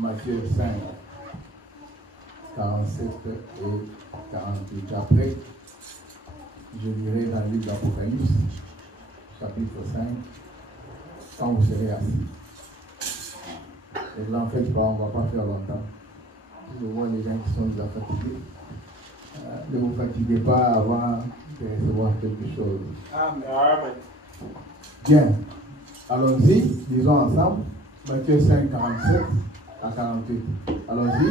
Matthieu 5, 47 et 48. Après, je lirai dans le livre d'Apocalypse, chapitre 5, quand vous serez assis. Et là, en fait, on ne va pas faire longtemps. Je vois les gens qui sont déjà fatigués. Ne vous fatiguez pas avant de recevoir quelque chose. Amen. Bien. Allons-y, lisons ensemble. Matthieu 5, 47 à 48. Allons-y.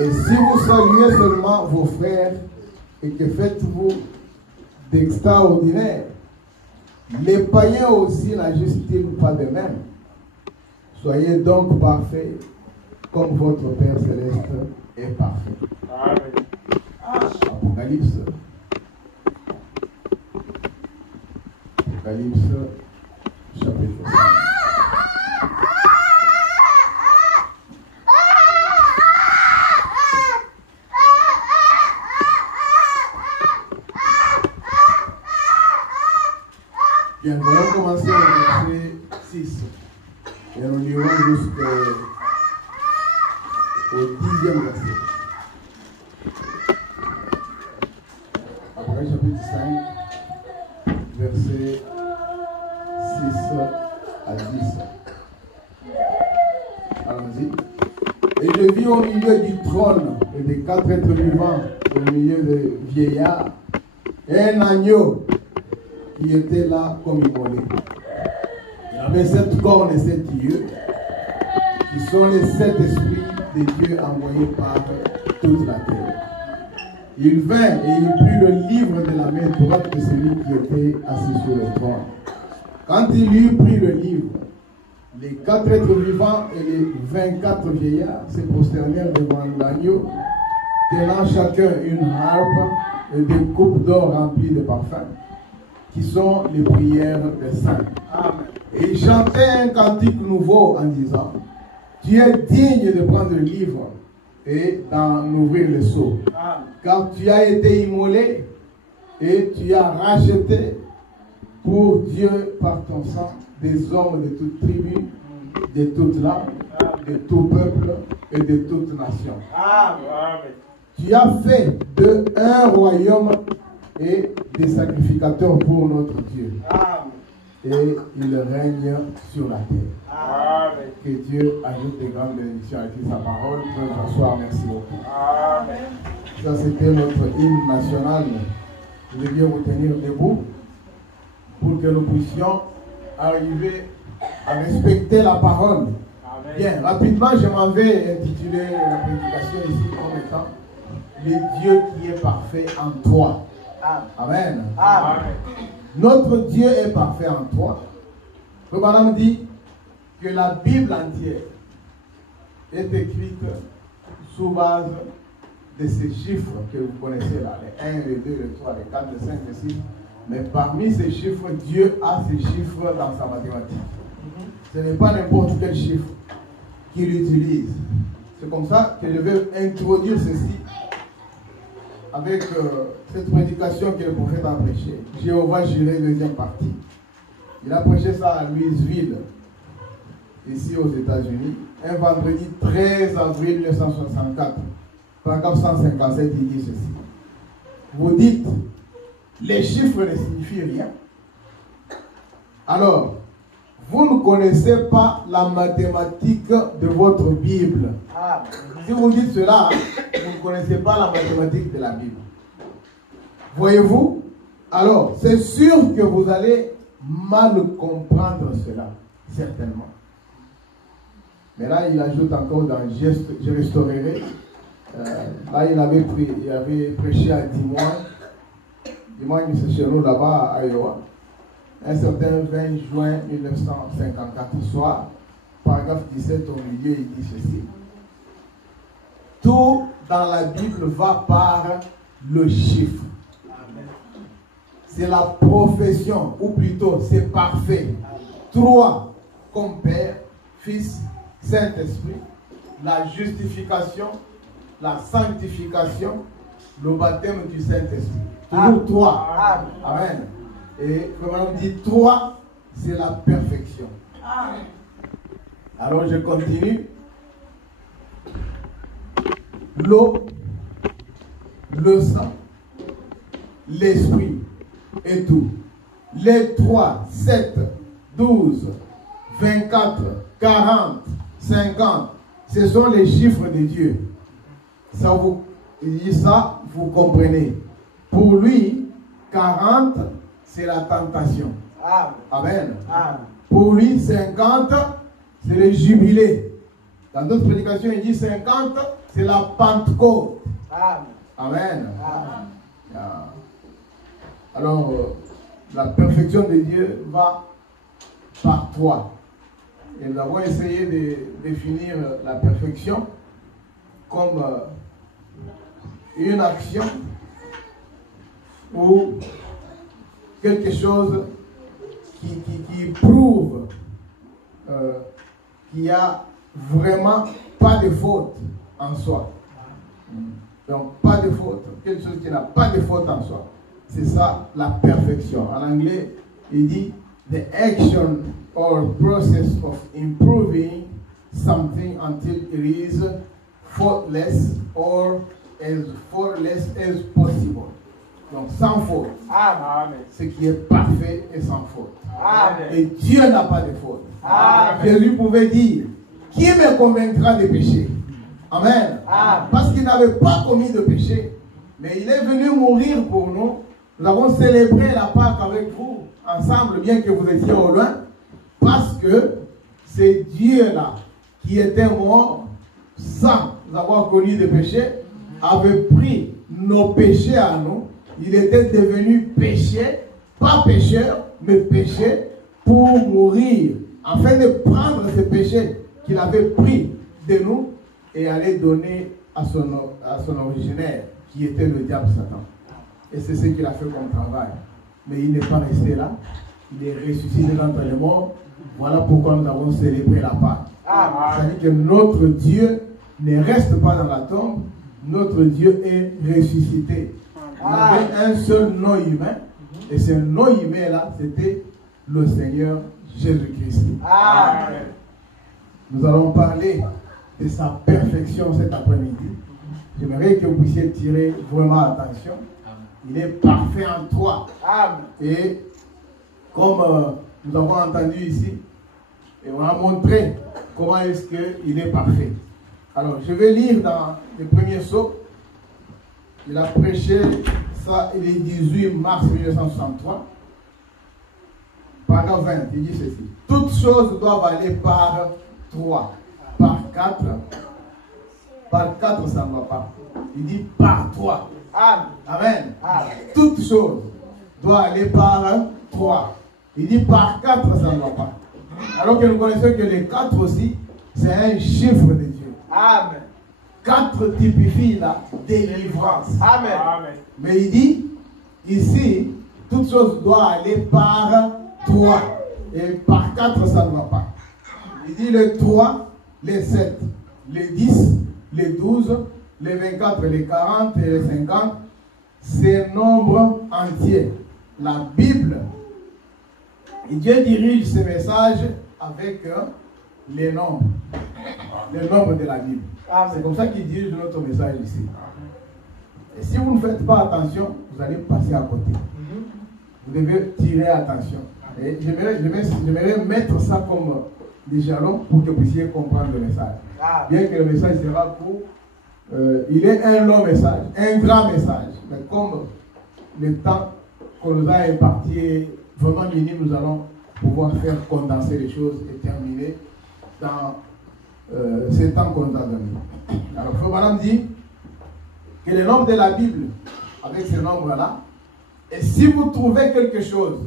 Et si vous saluez seulement vos frères, et que faites-vous d'extraordinaire, les païens aussi n'agissent-ils pas de même? Soyez donc parfaits, comme votre Père Céleste est parfait. Amen. Apocalypse. Apocalypse, chapitre 5. Bien, nous allons commencer au verset 6 et nous lirons jusqu'au 10e verset. Après chapitre 5, verset 6 à 10. Allons-y. Et je vis au milieu du trône et des 4 êtres vivants, au milieu des vieillards, un agneau qui était là comme immolé. Il avait 7 cornes et 7 yeux, qui sont les 7 esprits de Dieu envoyés par toute la terre. Il vint et il prit le livre de la main droite de celui qui était assis sur le trône. Quand il eut pris le livre, les 4 êtres vivants et les 24 vieillards se prosternèrent devant l'agneau, tenant chacun une harpe et des coupes d'or remplies de parfums, qui sont les prières des saints. Amen. Et il chantait un cantique nouveau en disant: Tu es digne de prendre le livre et d'en ouvrir le sceau. Car tu as été immolé et tu as racheté pour Dieu par ton sang des hommes de toute tribu, de toute langue, de tout peuple et de toute nation. Amen. Tu as fait d'eux un royaume et des sacrificateurs pour notre Dieu. Amen. Et il règne sur la terre. Amen. Que Dieu ajoute des grandes bénédictions avec sa parole. Bonsoir, merci beaucoup. Amen. Ça, c'était notre hymne national. Je vais bien vous tenir debout pour que nous puissions arriver à respecter la parole. Amen. Bien, rapidement, je m'en vais intituler la prédication ici comme étant le Dieu qui est parfait en toi. Amen. Amen. Notre Dieu est parfait en toi. Le madame dit que la Bible entière est écrite sous base de ces chiffres que vous connaissez là, les 1, les 2, les 3, les 4, les 5, les 6. Mais parmi ces chiffres, Dieu a ces chiffres dans sa mathématique. Ce n'est pas n'importe quel chiffre qu'il utilise. C'est comme ça que je vais introduire ceci avec cette prédication que le prophète a prêchée. Jéhovah Jireh, deuxième partie. Il a prêché ça à Louisville, ici aux États-Unis, un vendredi 13 avril 1964. Paragraphe 157, il dit ceci. Vous dites, les chiffres ne signifient rien. Alors, vous ne connaissez pas la mathématique de votre Bible. Si vous dites cela, vous ne connaissez pas la mathématique de la Bible. Voyez-vous? Alors, c'est sûr que vous allez mal comprendre cela, certainement. Mais là, il ajoute encore dans je restaurerai. Là, il avait prêché à Des Moines, c'est chez nous là-bas à Iowa. Un certain 20 juin 1954 soir, paragraphe 17 au milieu, il dit ceci. Tout dans la Bible va par le chiffre. C'est la profession, ou plutôt c'est parfait. 3 comme Père, Fils, Saint-Esprit, la justification, la sanctification, le baptême du Saint-Esprit. Toujours 3. Amen. Et comme on dit 3, c'est la perfection. Alors je continue. l'eau, le sang, l'esprit et tout. Les 3, 7, 12, 24, 40, 50, ce sont les chiffres de Dieu. Ça vous, il dit ça, vous comprenez. Pour lui, 40, c'est la tentation. Amen. Amen. Pour lui, 50, c'est le jubilé. Dans d'autres prédications, il dit 50, c'est la Pentecôte. Amen. Amen. Amen. Alors, la perfection de Dieu va par 3. Et nous avons essayé de définir la perfection comme une action ou quelque chose qui prouve qu'il n'y a vraiment pas de faute en soi. Donc, pas de faute. Quelque chose qui n'a pas de faute en soi. C'est ça la perfection. En anglais, il dit the action or process of improving something until it is faultless or as faultless as possible. Donc sans faute. Amen. Ce qui est parfait et sans faute. Amen. Et Dieu n'a pas de faute. Amen. Jésus pouvait dire, qui me convaincra de péché? Amen. Amen. Parce qu'il n'avait pas commis de péché. Mais il est venu mourir pour nous. Nous avons célébré la Pâque avec vous, ensemble, bien que vous étiez au loin. Parce que c'est Dieu-là qui était mort sans avoir connu de péché, avait pris nos péchés à nous. Il était devenu péché, pas pécheur, mais péché, pour mourir, afin de prendre ce péché qu'il avait pris de nous et aller donner à son originaire, qui était le diable Satan. Et c'est ce qu'il a fait comme travail. Mais il n'est pas resté là. Il est ressuscité d'entre les morts. Voilà pourquoi nous avons célébré la Pâque. C'est-à-dire que notre Dieu ne reste pas dans la tombe. Notre Dieu est ressuscité. Il avait un seul nom humain. Et ce nom humain-là, c'était le Seigneur Jésus-Christ. Nous allons parler de sa perfection cet après-midi. J'aimerais que vous puissiez tirer vraiment attention. Il est parfait en toi. Et comme nous avons entendu ici, et on a montré comment est-ce qu'il est parfait. Alors, je vais lire dans le premier sceau. Il a prêché ça le 18 mars 1963. Paragraphe 20, il dit ceci. Toutes choses doivent aller par 3. Par 4. Par 4, ça ne va pas. Il dit par 3. Amen. Amen. Toutes choses doivent aller par 3. Il dit par 4, ça ne va pas. Alors que nous connaissons que les 4 aussi, c'est un chiffre de Dieu. Amen. 4 typifie la délivrance. Amen. Amen. Mais il dit, ici, toutes choses doivent aller par 3. Et par 4, ça ne va pas. Il dit les 3, les 7, les 10, les 12, les 24, les 40 et les 50, c'est nombre entier. La Bible, et Dieu dirige ses messages avec les nombres de la Bible. C'est comme ça qu'il dirige notre message ici. Et si vous ne faites pas attention, vous allez passer à côté. Vous devez tirer attention. Et j'aimerais mettre ça comme des jalons pour que vous puissiez comprendre le message. Bien que le message sera court, il est un long message, un grand message. Mais comme le temps qu'on nous a imparti est vraiment minime, nous allons pouvoir faire condenser les choses et terminer dans ce temps qu'on nous a donné. Alors, Frère Branham dit que le nombre de la Bible, avec ce nombre-là, et si vous trouvez quelque chose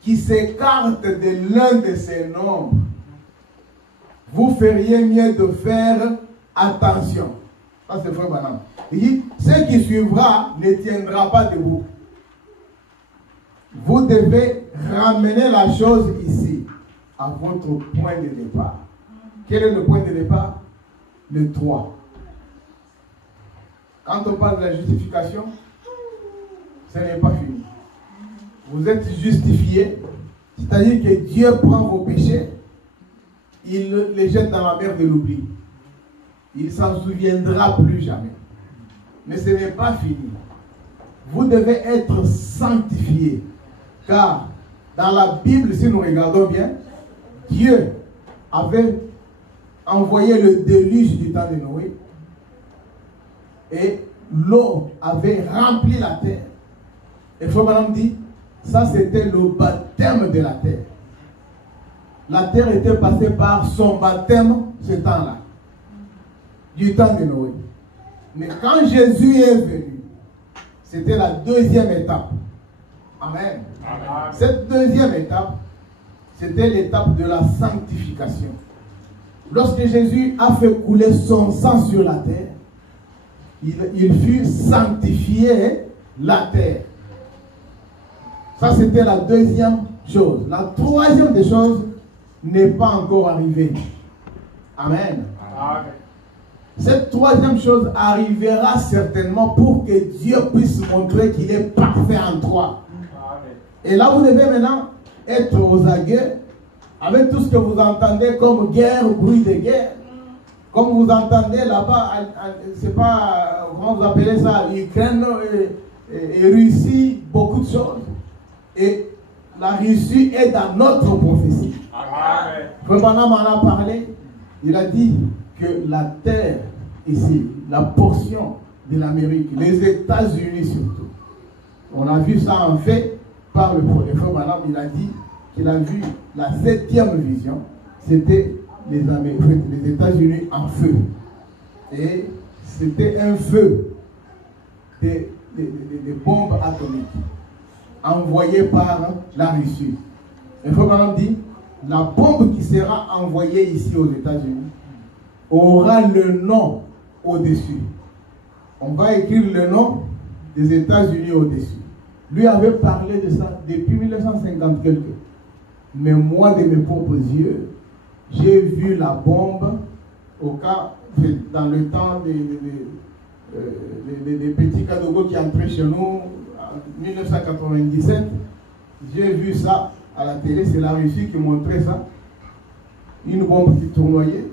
qui s'écarte de l'un de ces nombres, vous feriez mieux de faire attention. Ça, c'est Frère Branham. Il dit, ce qui suivra ne tiendra pas debout. Vous devez ramener la chose ici, à votre point de départ. Quel est le point de départ? Le 3. Quand on parle de la justification, ce n'est pas fini. Vous êtes justifié, c'est-à-dire que Dieu prend vos péchés, il les jette dans la mer de l'oubli. Il ne s'en souviendra plus jamais. Mais ce n'est pas fini. Vous devez être sanctifiés. Car dans la Bible, si nous regardons bien, Dieu avait envoyé le déluge du temps de Noé. Et l'eau avait rempli la terre. Et Frère Branham dit, ça c'était le baptême de la terre. La terre était passée par son baptême ce temps-là. Du temps de Noé. Mais quand Jésus est venu, c'était la deuxième étape. Amen. Amen. Cette deuxième étape, c'était l'étape de la sanctification. Lorsque Jésus a fait couler son sang sur la terre, il fut sanctifié la terre. Ça, c'était la deuxième chose. La troisième des choses n'est pas encore arrivée. Amen. Amen. Cette troisième chose arrivera certainement pour que Dieu puisse montrer qu'il est parfait en toi. Et là, vous devez maintenant être aux aguets avec tout ce que vous entendez comme guerre, bruit de guerre. Comme vous entendez là-bas, c'est pas, comment vous appelez ça, Ukraine et Russie, beaucoup de choses. Et la Russie est dans notre prophétie. Frère Branham en a parlé. Il a dit que la terre, ici, la portion de l'Amérique, les États-Unis surtout, on a vu ça en fait par le frère Branham. Il a dit qu'il a vu la 7e vision, c'était les États-Unis en feu. Et c'était un feu des bombes atomiques envoyées par la Russie. Et frère Branham dit, la bombe qui sera envoyée ici aux États-Unis aura le nom au-dessus. On va écrire le nom des États-Unis au-dessus. Lui avait parlé de ça depuis 1950 quelques. Mais moi, de mes propres yeux, j'ai vu la bombe au cas, dans le temps des petits Kadogo qui entraient chez nous en 1997. J'ai vu ça à la télé, c'est la Russie qui montrait ça. Une bombe qui tournoyait,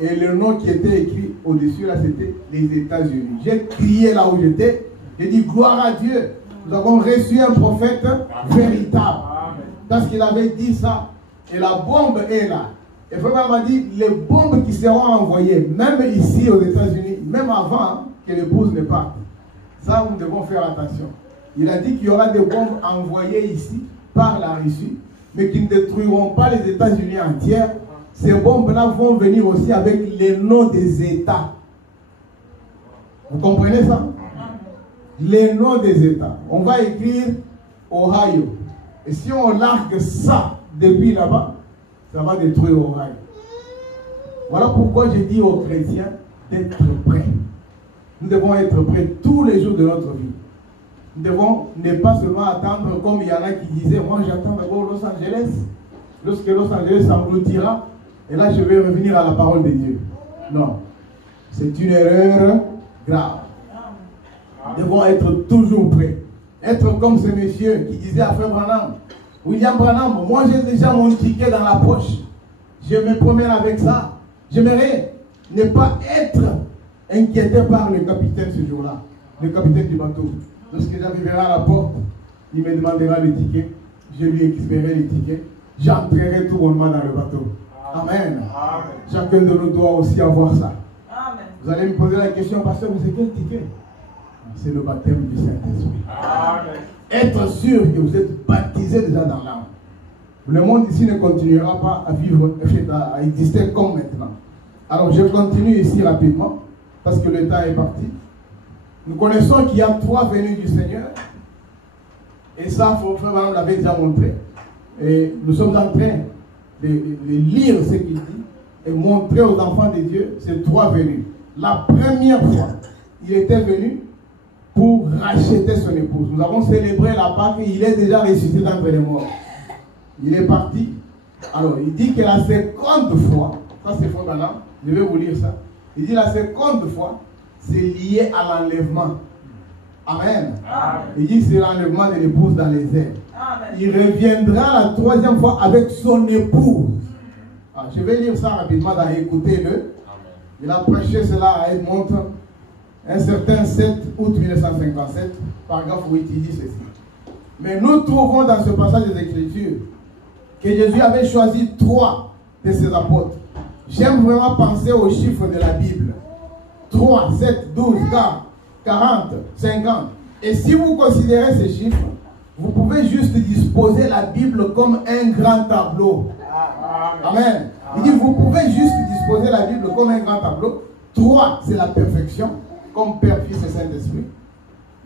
et le nom qui était écrit au-dessus, là, c'était les États-Unis. J'ai crié là où j'étais, j'ai dit gloire à Dieu, nous avons reçu un prophète véritable. Parce qu'il avait dit ça, et la bombe est là. Et Frère m'a dit, les bombes qui seront envoyées, même ici aux États-Unis, même avant que l'épouse ne parte, ça nous devons faire attention. Il a dit qu'il y aura des bombes envoyées ici par la Russie, mais qui ne détruiront pas les États-Unis entières. Ces bombes-là vont venir aussi avec les noms des États. Vous comprenez ça? Les noms des États. On va écrire Ohio. Et si on largue ça depuis là-bas, ça va détruire Ohio. Voilà pourquoi j'ai dit aux chrétiens d'être prêts. Nous devons être prêts tous les jours de notre vie. Nous devons ne pas seulement attendre comme il y en a qui disaient, moi j'attends d'abord Los Angeles. Lorsque Los Angeles s'engloutira, et là je vais revenir à la parole de Dieu. Non. C'est une erreur grave. Nous devons être toujours prêts. Être comme ce monsieur qui disait à Frère Branham, William Branham, moi j'ai déjà mon ticket dans la poche. Je me promène avec ça. J'aimerais ne pas être inquiété par le capitaine ce jour-là. Le capitaine du bateau. Lorsque j'arriverai à la porte, il me demandera le ticket. Je lui expliquerai le ticket. J'entrerai tout bonnement dans le bateau. Amen. Amen. Chacun de nous doit aussi avoir ça. Amen. Vous allez me poser la question, pasteur, vous c'est quel ticket? C'est le baptême du Saint-Esprit. Être sûr que vous êtes baptisé déjà dans l'âme. Le monde ici ne continuera pas à vivre, à exister comme maintenant. Alors je continue ici rapidement, parce que le temps est parti. Nous connaissons qu'il y a 3 venues du Seigneur. Et ça, Frère Branham l'avait déjà montré. Et nous sommes en train de lire ce qu'il dit et montrer aux enfants de Dieu ces 3 venues. La première fois, il était venu pour racheter son épouse. Nous avons célébré la Pâque et il est déjà ressuscité d'entre les morts. Il est parti. Alors, il dit que la seconde fois, ça c'est Frère Branham, je vais vous lire ça. Il dit la seconde fois, c'est lié à l'enlèvement. Amen. Amen. Il dit c'est l'enlèvement de l'épouse dans les airs. Amen. Il reviendra la 3e fois avec son épouse. Alors, je vais lire ça rapidement, écoutez-le. Il a prêché cela à Edmonton. un certain 7 août 1957, paragraphe 8, il dit ceci. Mais nous trouvons dans ce passage des Écritures que Jésus avait choisi 3 de ses apôtres. J'aime vraiment penser aux chiffres de la Bible. 3, 7, 12, 40, 50. Et si vous considérez ces chiffres, vous pouvez juste disposer la Bible comme un grand tableau. Amen. Il dit, vous pouvez juste disposer la Bible comme un grand tableau. 3, c'est la perfection, comme Père, Fils et Saint-Esprit.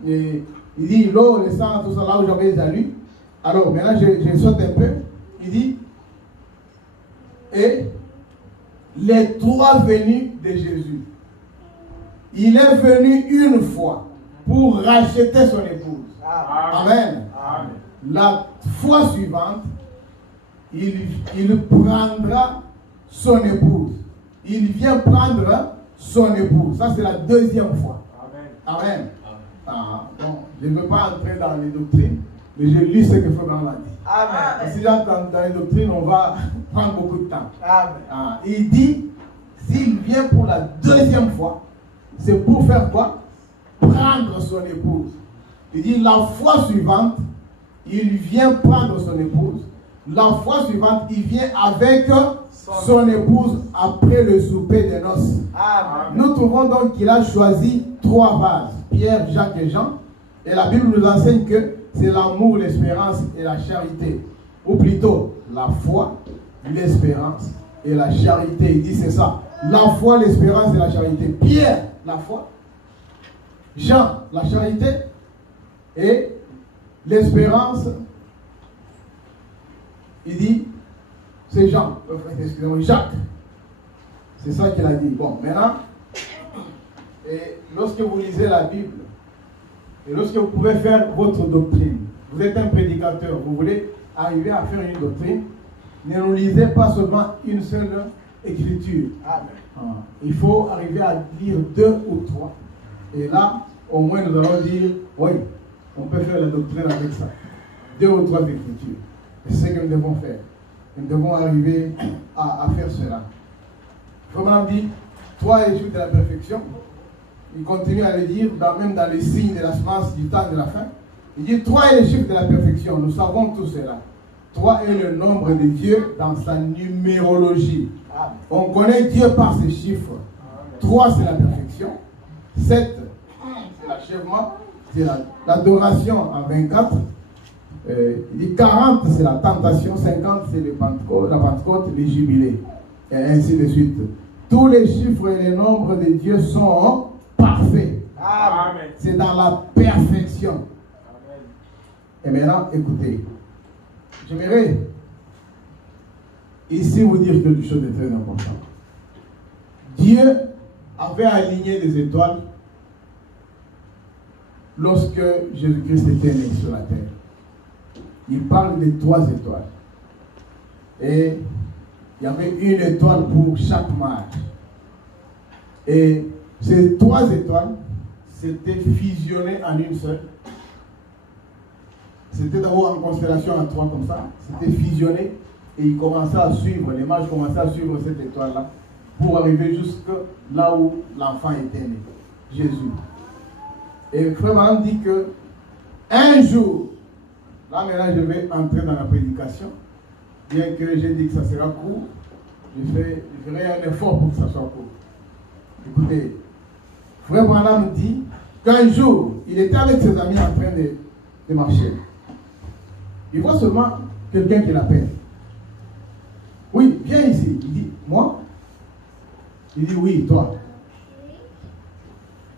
Et il dit, l'eau, le sang, tout ça, là où j'avais déjà lu. Alors, maintenant, je saute un peu. Il dit, et les 3 venus de Jésus. Il est venu une fois pour racheter son épouse. Amen. Amen. La fois suivante, il prendra son épouse. Il vient prendre son épouse. Ça, c'est la 2e fois. Amen. Amen. Ah, bon, je ne veux pas entrer dans les doctrines, mais je lis ce que Frère Branham a dit. Amen. Si j'entends dans les doctrines, on va prendre beaucoup de temps. Amen. Ah, il dit, s'il vient pour la 2e fois, c'est pour faire quoi? Prendre son épouse. Il dit, la fois suivante, il vient prendre son épouse. La fois suivante, il vient avec son épouse après le souper des noces. Amen. Nous trouvons donc qu'il a choisi 3 vases, Pierre, Jacques et Jean. Et la Bible nous enseigne que c'est l'amour, l'espérance et la charité. Ou plutôt, la foi, l'espérance et la charité. Il dit c'est ça. La foi, l'espérance et la charité. Pierre, la foi. Jean, la charité. Et l'espérance, il dit, c'est Jean, excusez-moi, Jacques. C'est ça qu'il a dit. Bon, maintenant, et lorsque vous lisez la Bible, et lorsque vous pouvez faire votre doctrine, vous êtes un prédicateur, vous voulez arriver à faire une doctrine, ne nous lisez pas seulement une seule écriture. Amen. Il faut arriver à lire 2 ou 3. Et là, au moins, nous allons dire, oui, on peut faire la doctrine avec ça. 2 ou 3 écritures. Et c'est ce que nous devons faire. Nous devons arriver à faire cela. Comment on dit, 3 échoues de la perfection. Il continue à le dire, même dans les signes de la semence du temps de la fin. Il dit 3 est le chiffre de la perfection. Nous savons tout cela. 3 est le nombre de Dieu dans sa numérologie. On connaît Dieu par ses chiffres. 3 c'est la perfection. 7 c'est l'achèvement. C'est l'adoration en 24. Il dit 40 c'est la tentation. 50 c'est la Pentecôte, les jubilés. Et ainsi de suite. Tous les chiffres et les nombres de Dieu sont parfaits. C'est dans la perfection. Amen. Et maintenant, écoutez. J'aimerais ici vous dire quelque chose de très important. Dieu avait aligné des étoiles lorsque Jésus-Christ était né sur la terre. Il parle de 3 étoiles. Et il y avait une étoile pour chaque mage. Et ces 3 étoiles s'étaient fusionnées en une seule. C'était d'abord en constellation en 3 comme ça. C'était fusionné et ils commençaient à suivre, les mages commençaient à suivre cette étoile-là pour arriver jusque là où l'enfant était né, Jésus. Et Frère Branham dit que un jour, là maintenant je vais entrer dans la prédication, bien que j'ai dit que ça sera court, je ferai un effort pour que ça soit court. Écoutez, Frère Branham dit qu'un jour, il était avec ses amis en train de marcher. Il voit seulement quelqu'un qui l'appelle. Oui, viens ici. Il dit, moi? Il dit, oui, toi.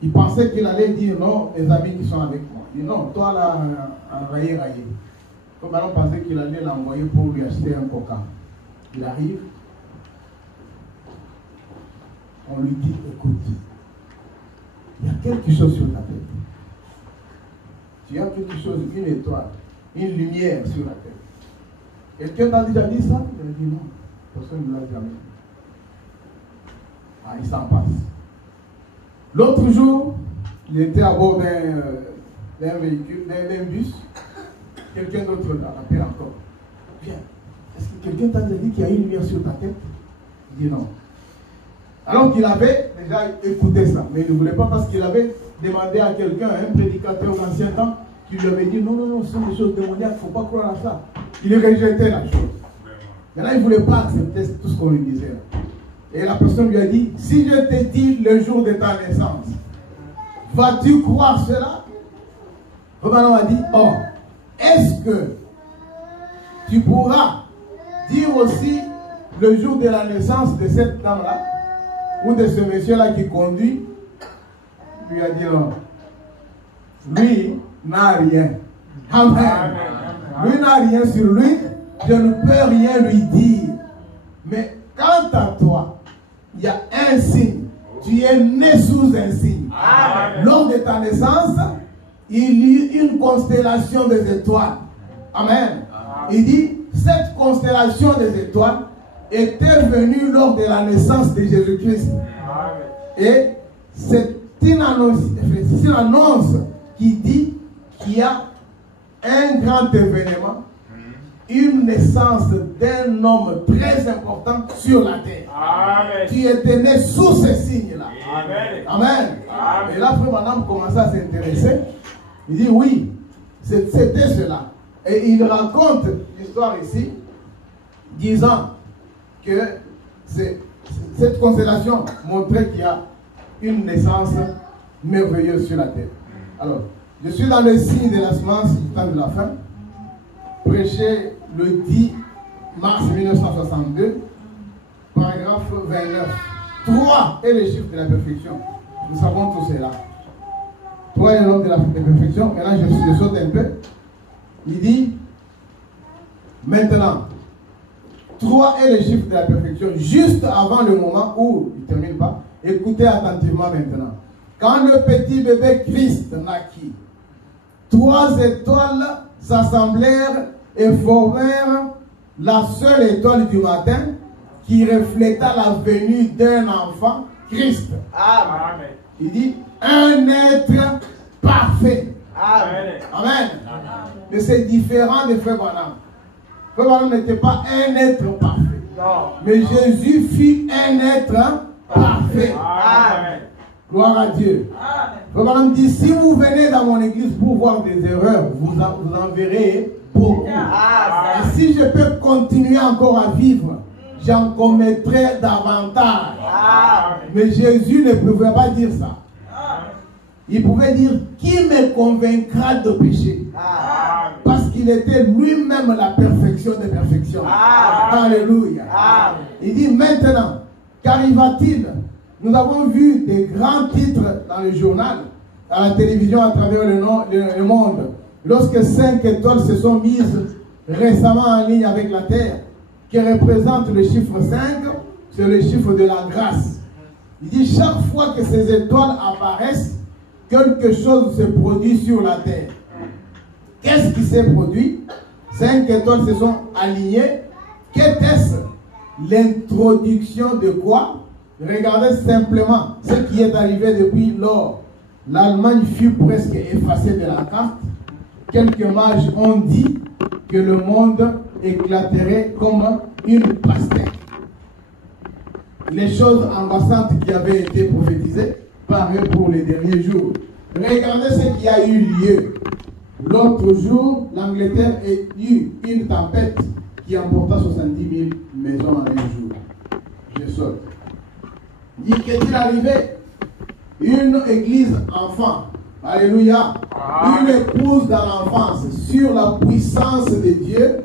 Il pensait qu'il allait dire non, les amis qui sont avec moi. Il dit, non, toi là, raillé. Comme on pensait qu'il allait l'envoyer pour lui acheter un coca. Il arrive. On lui dit, écoute, il y a quelque chose sur ta tête. Tu as quelque chose, une étoile, une lumière sur la tête. Quelqu'un t'a déjà dit ça? Il a dit non. Personne ne l'a jamais dit. Ah, il s'en passe. L'autre jour, il était à bord d'un véhicule, d'un bus. Quelqu'un d'autre l'appelle encore. Viens. Est-ce que quelqu'un t'a déjà dit qu'il y a une lumière sur ta tête? Il dit non. Alors qu'il avait déjà écouté ça, mais il ne voulait pas parce qu'il avait demandé à quelqu'un, un prédicateur d'ancien temps, qui lui avait dit non, non, non, ce sont des choses démoniaques, il ne faut pas croire à ça. Il rejetait la chose. Maintenant, il ne voulait pas accepter tout ce qu'on lui disait. Et la personne lui a dit, si je te dis le jour de ta naissance, vas-tu croire cela? Le madame a dit, oh, est-ce que tu pourras dire aussi le jour de la naissance de cette dame-là, ou de ce monsieur-là qui conduit? Il lui a dit non. Lui n'a rien. Amen. Lui n'a rien sur lui. Je ne peux rien lui dire. Mais quant à toi, il y a un signe. Tu es né sous un signe. Lors de ta naissance, il y eut une constellation des étoiles. Amen. Il dit, cette constellation des étoiles était venue lors de la naissance de Jésus-Christ. Et c'est une annonce qui dit qu'il y a un grand événement, une naissance d'un homme très important sur la terre. Amen. Tu étais né sous ces signes-là. Amen. Amen. Amen. Et là, frère madame commençait à s'intéresser. Il dit oui, c'était cela. Et il raconte l'histoire ici, disant que cette constellation montrait qu'il y a une naissance merveilleuse sur la terre. Alors, je suis dans le signe de la semence du temps de la fin, prêché le 10 mars 1962, paragraphe 29. 3 est le chiffre de la perfection. Nous savons tout cela. 3 est le nombre de la perfection. Maintenant, je saute un peu. Il dit, maintenant, 3 est le chiffre de la perfection, juste avant le moment où, il ne termine pas, écoutez attentivement maintenant. Quand le petit bébé Christ naquit, 3 étoiles s'assemblèrent et formèrent la seule étoile du matin qui refléta la venue d'un enfant, Christ. Amen. Il dit, un être parfait. Amen. Amen. Mais c'est différent de Frère Branham. Frère Branham n'était pas un être parfait. Non. Mais Jésus fut un être parfait. Amen. Gloire à Dieu. Frère Branham dit, si vous venez dans mon église pour voir des erreurs, vous en verrez beaucoup. Et si je peux continuer encore à vivre, j'en commettrai davantage. Mais Jésus ne pouvait pas dire ça. Il pouvait dire, qui me convaincra de péché? Parce qu'il était lui-même la perfection des perfections. Alléluia. Il dit, maintenant, qu'arriva-t-il? Nous avons vu des grands titres dans le journal, à la télévision, à travers le monde. Lorsque 5 étoiles se sont mises récemment en ligne avec la terre, qui représente le chiffre 5, c'est le chiffre de la grâce. Il dit, chaque fois que ces étoiles apparaissent, quelque chose se produit sur la terre. Qu'est-ce qui s'est produit? 5 étoiles se sont alignées. Qu'était-ce? L'introduction de quoi? Regardez simplement ce qui est arrivé depuis lors. L'Allemagne fut presque effacée de la carte. Quelques mages ont dit que le monde éclaterait comme une pastèque. Les choses angoissantes qui avaient été prophétisées paraissent pour les derniers jours. Regardez ce qui a eu lieu. L'autre jour, l'Angleterre a eu une tempête qui emporta 70 000 maisons en un jour. Je saute. Dit qu'est-il arrivé? Une église enfant, alléluia, une épouse dans l'enfance, sur la puissance de Dieu,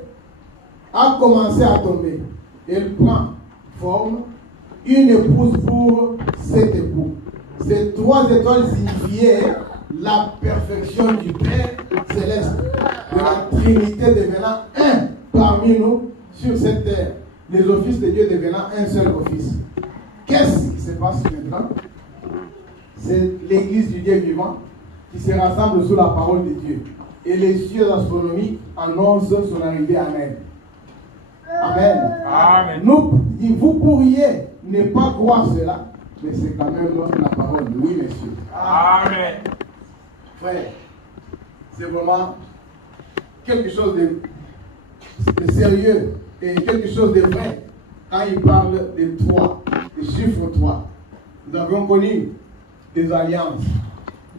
a commencé à tomber. Elle prend forme, une épouse pour cet époux. Ces 3 étoiles signifiaient la perfection du Père céleste, de la Trinité devenant un parmi nous sur cette terre. Les offices de Dieu devenant un seul office. Qu'est-ce qui se passe maintenant? C'est l'église du Dieu vivant qui se rassemble sous la parole de Dieu. Et les cieux astronomiques annoncent son arrivée. Amen. Amen. Amen. Vous pourriez ne pas croire cela, mais c'est quand même la parole. Oui, messieurs. Amen. Frère, c'est vraiment quelque chose de sérieux et quelque chose de vrai quand il parle de 3, le chiffre 3. nous avons connu des alliances.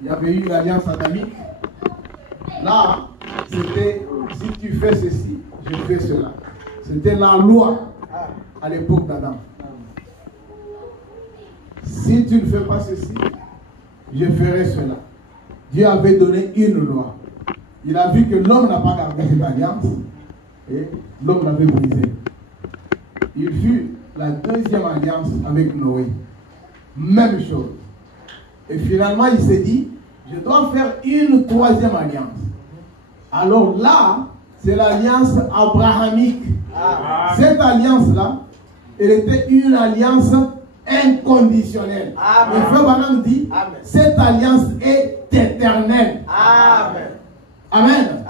Il y avait eu l'alliance adamique. Là, c'était si tu fais ceci, je fais cela. C'était la loi à l'époque d'Adam. Si tu ne fais pas ceci, je ferai cela. Dieu avait donné une loi. Il a vu que l'homme n'a pas gardé cette alliance et l'homme l'avait brisée. Il fut la deuxième alliance avec Noé. Même chose. Et finalement, il s'est dit, je dois faire une troisième alliance. Alors là, c'est l'alliance abrahamique. Cette alliance-là, elle était une alliance inconditionnelle. Le frère Branham dit, cette alliance est éternelle. Amen. Amen.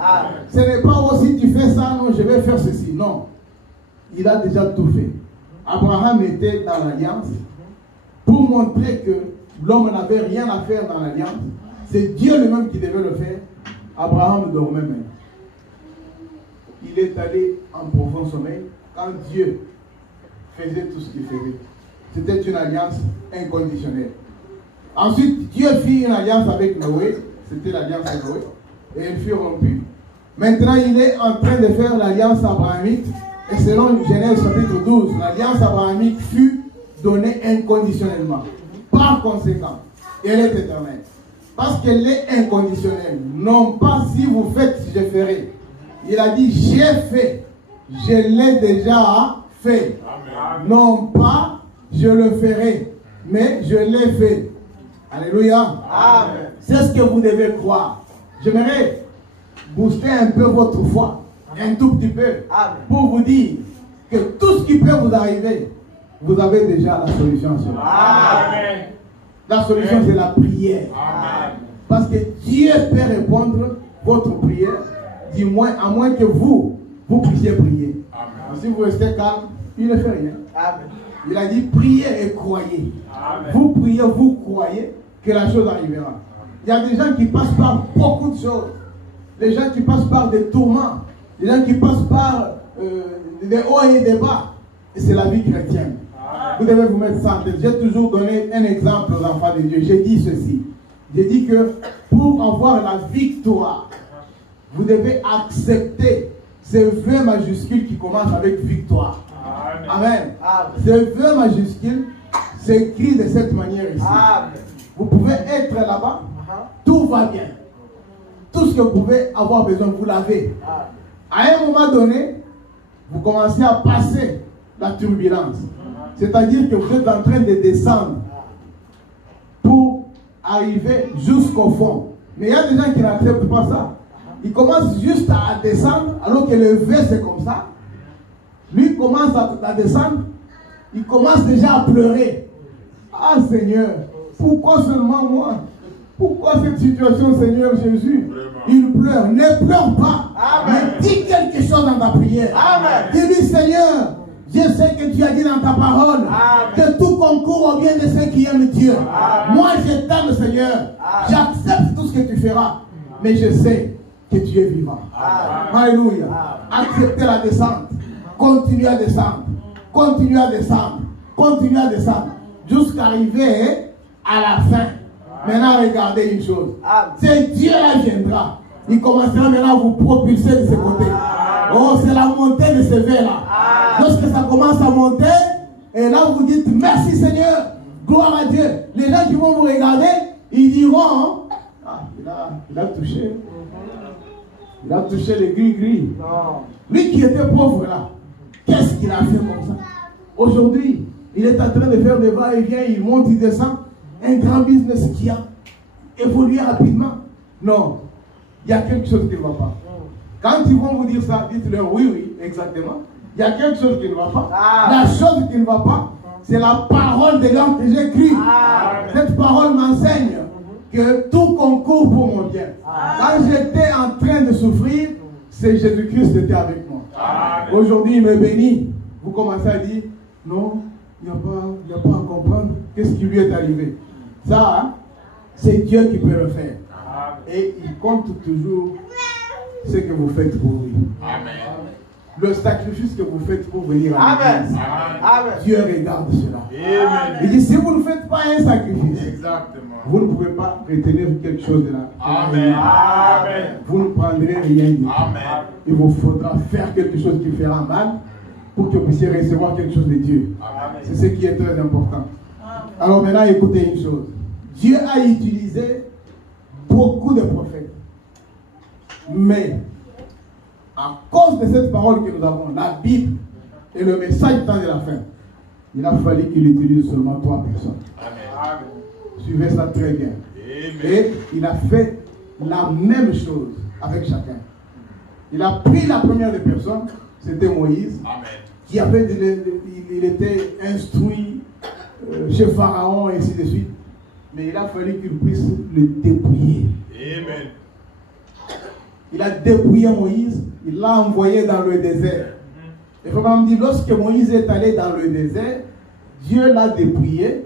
Ce n'est pas aussi tu fais ça, non, je vais faire ceci. Non. Il a déjà tout fait. Abraham était dans l'alliance pour montrer que l'homme n'avait rien à faire dans l'alliance. C'est Dieu lui-même qui devait le faire. Abraham dormait même. Il est allé en profond sommeil quand Dieu faisait tout ce qu'il faisait. C'était une alliance inconditionnelle. Ensuite, Dieu fit une alliance avec Noé. C'était l'alliance avec Noé. Et elle fut rompue. Maintenant, il est en train de faire l'alliance abrahamique. Et selon Genèse chapitre 12, l'alliance abrahamique fut donnée inconditionnellement. Par conséquent, elle est éternelle. Parce qu'elle est inconditionnelle. Non pas si vous faites, je ferai. Il a dit, j'ai fait. Je l'ai déjà fait. Amen. Non pas, je le ferai. Mais je l'ai fait. Alléluia. Amen. C'est ce que vous devez croire. J'aimerais booster un peu votre foi. Un tout petit peu. Amen. Pour vous dire que tout ce qui peut vous arriver, vous avez déjà la solution. Amen. La solution, c'est la prière. Amen. Parce que Dieu peut répondre votre prière, à moins que vous puissiez prier. Amen. Si vous restez calme, il ne fait rien. Amen. Il a dit, priez et croyez. Amen. Vous priez, vous croyez que la chose arrivera. Il y a des gens qui passent par beaucoup de choses. Les gens qui passent par des tourments. Les gens qui passent par des hauts et des bas. Et c'est la vie chrétienne. Amen. Vous devez vous mettre ça en tête. J'ai toujours donné un exemple aux enfants de Dieu. J'ai dit ceci. J'ai dit que pour avoir la victoire, vous devez accepter ce V majuscule qui commence avec victoire. Amen. Amen. Ce V majuscule s'écrit de cette manière ici. Amen. Vous pouvez être là-bas, tout va bien. Tout ce que vous pouvez avoir besoin, vous l'avez. À un moment donné, vous commencez à passer la turbulence. C'est-à-dire que vous êtes en train de descendre pour arriver jusqu'au fond. Mais il y a des gens qui n'acceptent pas ça. Ils commencent juste à descendre, alors que le V c'est comme ça. Lui commence à descendre, il commence déjà à pleurer. Ah Seigneur, pourquoi seulement moi? Pourquoi cette situation, Seigneur Jésus? Il pleure. Ne pleure pas. Amen. Mais dis quelque chose dans ta prière. Dis-lui, Seigneur, je sais que tu as dit dans ta parole, Amen, que tout concourt au bien de ceux qui aiment Dieu. Amen. Moi, je t'aime, Seigneur. J'accepte tout ce que tu feras. Mais je sais que tu es vivant. Amen. Alléluia. Amen. Acceptez la descente. Continuez à descendre. Continuez à descendre. Continuez à descendre. Jusqu'à arriver à la fin. Maintenant, regardez une chose. C'est Dieu là viendra. Il commencera maintenant à vous propulser de ce côté. Oh, c'est la montée de ce verre-là. Lorsque ça commence à monter, et là vous dites merci Seigneur, gloire à Dieu. Les gens qui vont vous regarder, ils diront, ah, il a touché. Il a touché les gris-gris. Lui qui était pauvre là, qu'est-ce qu'il a fait comme ça? Aujourd'hui, il est en train de faire des va-et-vient, il monte, il descend. Un grand business qui a évolué rapidement. Non, il y a quelque chose qui ne va pas. Quand ils vont vous dire ça, dites-leur oui, exactement. Il y a quelque chose qui ne va pas. La chose qui ne va pas, c'est la parole de l'homme que j'ai cru. Cette parole m'enseigne que tout concourt pour mon bien. Quand j'étais en train de souffrir, c'est Jésus-Christ qui était avec moi. Aujourd'hui, il me bénit. Vous commencez à dire, non, il n'y a pas à comprendre qu'est-ce qui lui est arrivé. Ça, hein, c'est Dieu qui peut le faire. Et il compte toujours ce que vous faites pour lui. Amen. le sacrifice que vous faites pour venir à l'église, Dieu regarde cela. Amen. Il dit, si vous ne faites pas un sacrifice, Exactement. vous ne pouvez pas retenir quelque chose de là. Amen. Amen. Vous ne prendrez rien de Amen. Il vous faudra faire quelque chose qui fera mal pour que vous puissiez recevoir quelque chose de Dieu. C'est ce qui est très important. Alors maintenant, écoutez une chose. Dieu a utilisé beaucoup de prophètes. Mais, à cause de cette parole que nous avons, la Bible et le message du temps de la fin, il a fallu qu'il utilise seulement 3 personnes. Amen. Suivez ça très bien. Amen. Et il a fait la même chose avec chacun. Il a pris la première des personnes, c'était Moïse, Amen. qui avait, il était instruit chez Pharaon et ainsi de suite. Mais il a fallu qu'il puisse le dépouiller. Amen. Il a dépouillé Moïse, il l'a envoyé dans le désert. Et Frère me dit, lorsque Moïse est allé dans le désert, Dieu l'a dépouillé,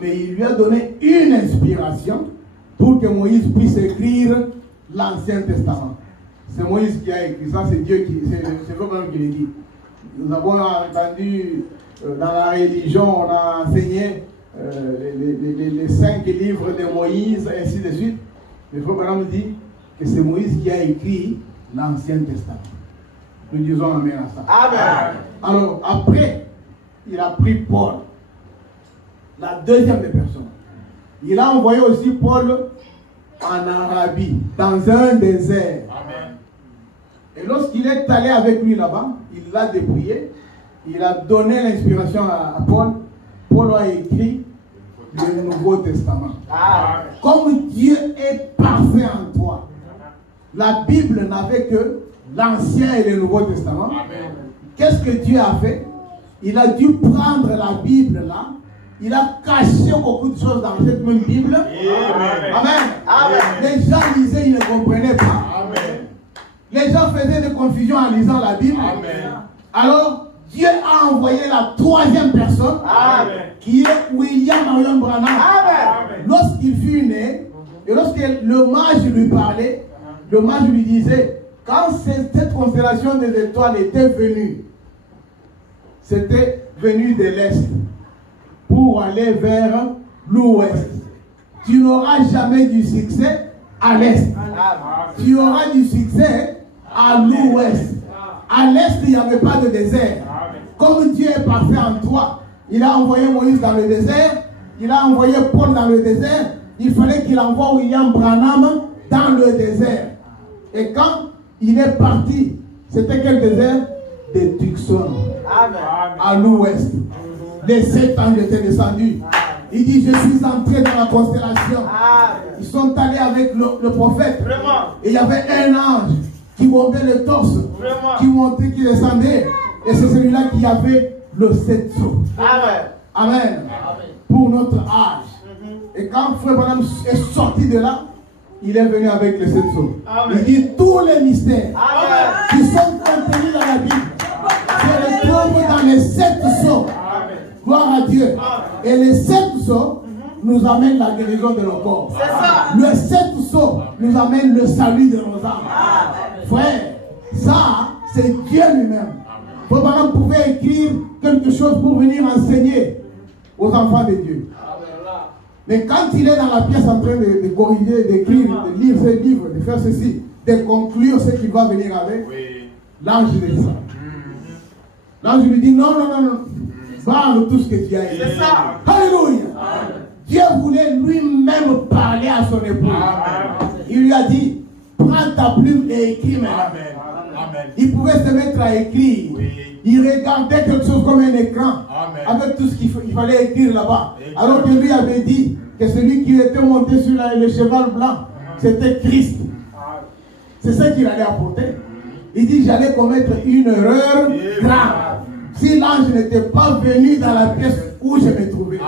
mais il lui a donné une inspiration pour que Moïse puisse écrire l'Ancien Testament. C'est Moïse qui a écrit ça, c'est Dieu qui, c'est Frère qui l'a dit. Nous avons entendu dans la religion, on a enseigné les 5 livres de Moïse, ainsi de suite. Mais Frère me dit que c'est Moïse qui a écrit l'Ancien Testament. Nous disons amen à ça. Amen. Alors, après, il a pris Paul, la deuxième des personnes. Il a envoyé aussi Paul en Arabie, dans un désert. Amen. Et lorsqu'il est allé avec lui là-bas, il l'a dépouillé. Il a donné l'inspiration à Paul. Paul a écrit le Nouveau Testament. Amen. Comme Dieu est parfait en toi, la Bible n'avait que l'Ancien et le Nouveau Testament. Amen. Qu'est-ce que Dieu a fait? Il a dû prendre la Bible là. Il a caché beaucoup de choses dans cette même Bible. Amen. Amen. Amen. Les gens lisaient, ils ne comprenaient pas. Amen. Les gens faisaient des confusions en lisant la Bible. Amen. Alors, Dieu a envoyé la troisième personne, Amen. qui est William Marion Branham. Amen. Lorsqu'il fut né, et lorsque le mage lui parlait, le mage lui disait, quand cette constellation des étoiles était venue, c'était venu de l'Est pour aller vers l'Ouest. Tu n'auras jamais du succès à l'Est. Tu auras du succès à l'Ouest. À l'Est, il n'y avait pas de désert. Comme Dieu est parfait en toi, il a envoyé Moïse dans le désert, il a envoyé Paul dans le désert, il fallait qu'il envoie William Branham dans le désert. Et quand il est parti, c'était quel désert? De Tucson, à l'ouest. Les 7 anges étaient descendus. Il dit, je suis entré dans la constellation. Ils sont allés avec le prophète. Et il y avait un ange qui montait le torse, qui montait, qui descendait. Et c'est celui-là qui avait le 7 sceaux. Amen. Pour notre âge. Et quand Frère Branham est sorti de là, il est venu avec les 7 sceaux. Il dit tous les mystères qui sont contenus dans la Bible se retrouvent dans les 7 sceaux. Gloire à Dieu. Et les 7 sceaux nous amènent la guérison de nos corps. Le 7 sceaux nous amène le salut de nos âmes. Frère, ça, c'est Dieu lui-même. Frère Branham pouvait écrire quelque chose pour venir enseigner aux enfants de Dieu. Mais quand il est dans la pièce en train de corriger, d'écrire, de lire ses livres, de faire ceci, de conclure ce qu'il va venir avec, l'ange dit ça. L'ange lui dit non, non, non, non. Parle tout ce que tu as écrit. C'est ça. Alléluia. Dieu voulait lui-même parler à son épouse. Il lui a dit, prends ta plume et écris maintenant. Il pouvait se mettre à écrire. Il regardait quelque chose comme un écran. Avec tout ce qu'il fallait écrire là-bas. Alors que lui avait dit que celui qui était monté sur le cheval blanc, c'était Christ. C'est ça qu'il allait apporter. Il dit, j'allais commettre une erreur grave. Si l'ange n'était pas venu dans la pièce où je me trouvais.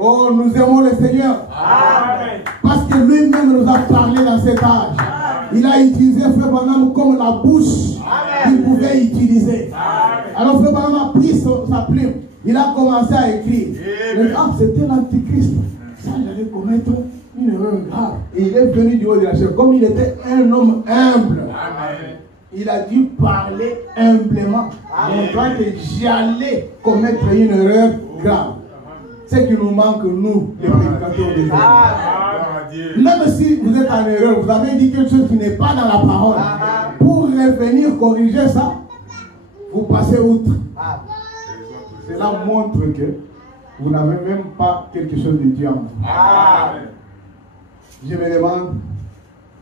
Oh, nous aimons le Seigneur. Amen. Parce que lui-même nous a parlé dans cet âge. Il a utilisé Frère Branham comme la bouche qu'il pouvait utiliser. Alors Frère Branham a pris sa plume. Il a commencé à écrire. Mais quand c'était l'antichrist, ça allait commettre une erreur grave. Et il est venu du haut de la chair. Comme il était un homme humble. il a dû parler humblement, montrant que j'allais commettre une erreur grave. C'est qui nous manque, nous, les prédicateurs des hommes. Même si vous êtes en erreur, vous avez dit quelque chose qui n'est pas dans la parole. Pour revenir corriger ça, vous passez outre. Cela montre que vous n'avez même pas quelque chose de Dieu en vous. Je me demande,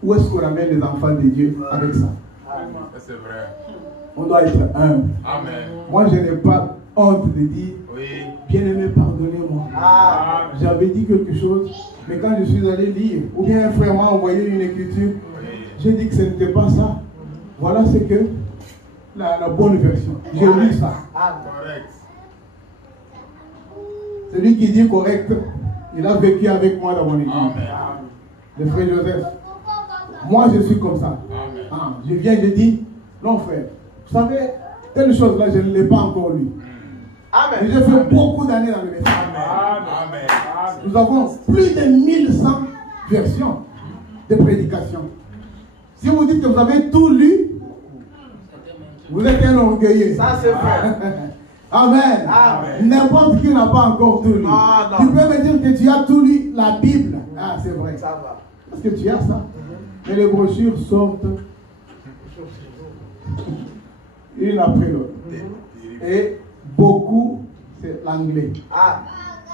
où est-ce qu'on amène les enfants de Dieu avec ça? C'est vrai. On doit être humble. Amen. Moi, je n'ai pas honte de dire, bien-aimé, pardonnez-moi. J'avais dit quelque chose, mais quand je suis allé lire, ou bien un frère m'a envoyé une écriture, j'ai dit que ce n'était pas ça. Voilà ce que la bonne version. J'ai lu ça. Correct. Celui qui dit correct, il a vécu avec moi dans mon église. Le frère Joseph. Moi, je suis comme ça. Je viens de dire, non frère, vous savez, telle chose là, je ne l'ai pas encore lu. Mais j'ai fait beaucoup d'années dans le message. Nous avons plus de 1100 versions de prédication. Si vous dites que vous avez tout lu, vous êtes un orgueilleux. Ça c'est vrai. Amen. N'importe qui n'a pas encore tout lu. Tu peux me dire que tu as tout lu la Bible. Ah, c'est vrai. Ça va. Parce que tu as ça. Et les brochures sortent une après l'autre. Et beaucoup, c'est l'anglais.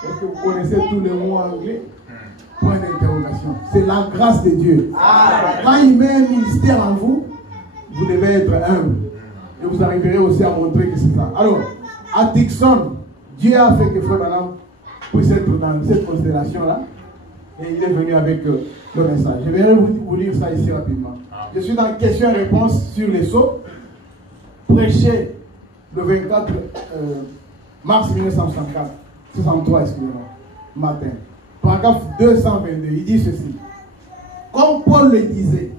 Est-ce que vous connaissez tous les mots anglais? Point d'interrogation. C'est la grâce de Dieu. Quand il met un ministère en vous, vous devez être humble. Et vous arriverez aussi à montrer que c'est ça. Alors, à Dixon, Dieu a fait que Frère Branham puisse être dans cette constellation-là. Et il est venu avec le message. Je vais vous lire ça ici rapidement. Je suis dans question-réponse sur les sceaux. Prêché le 24 mars 1963, excusez-moi, matin. Paragraphe 222, il dit ceci. Comme Paul le disait,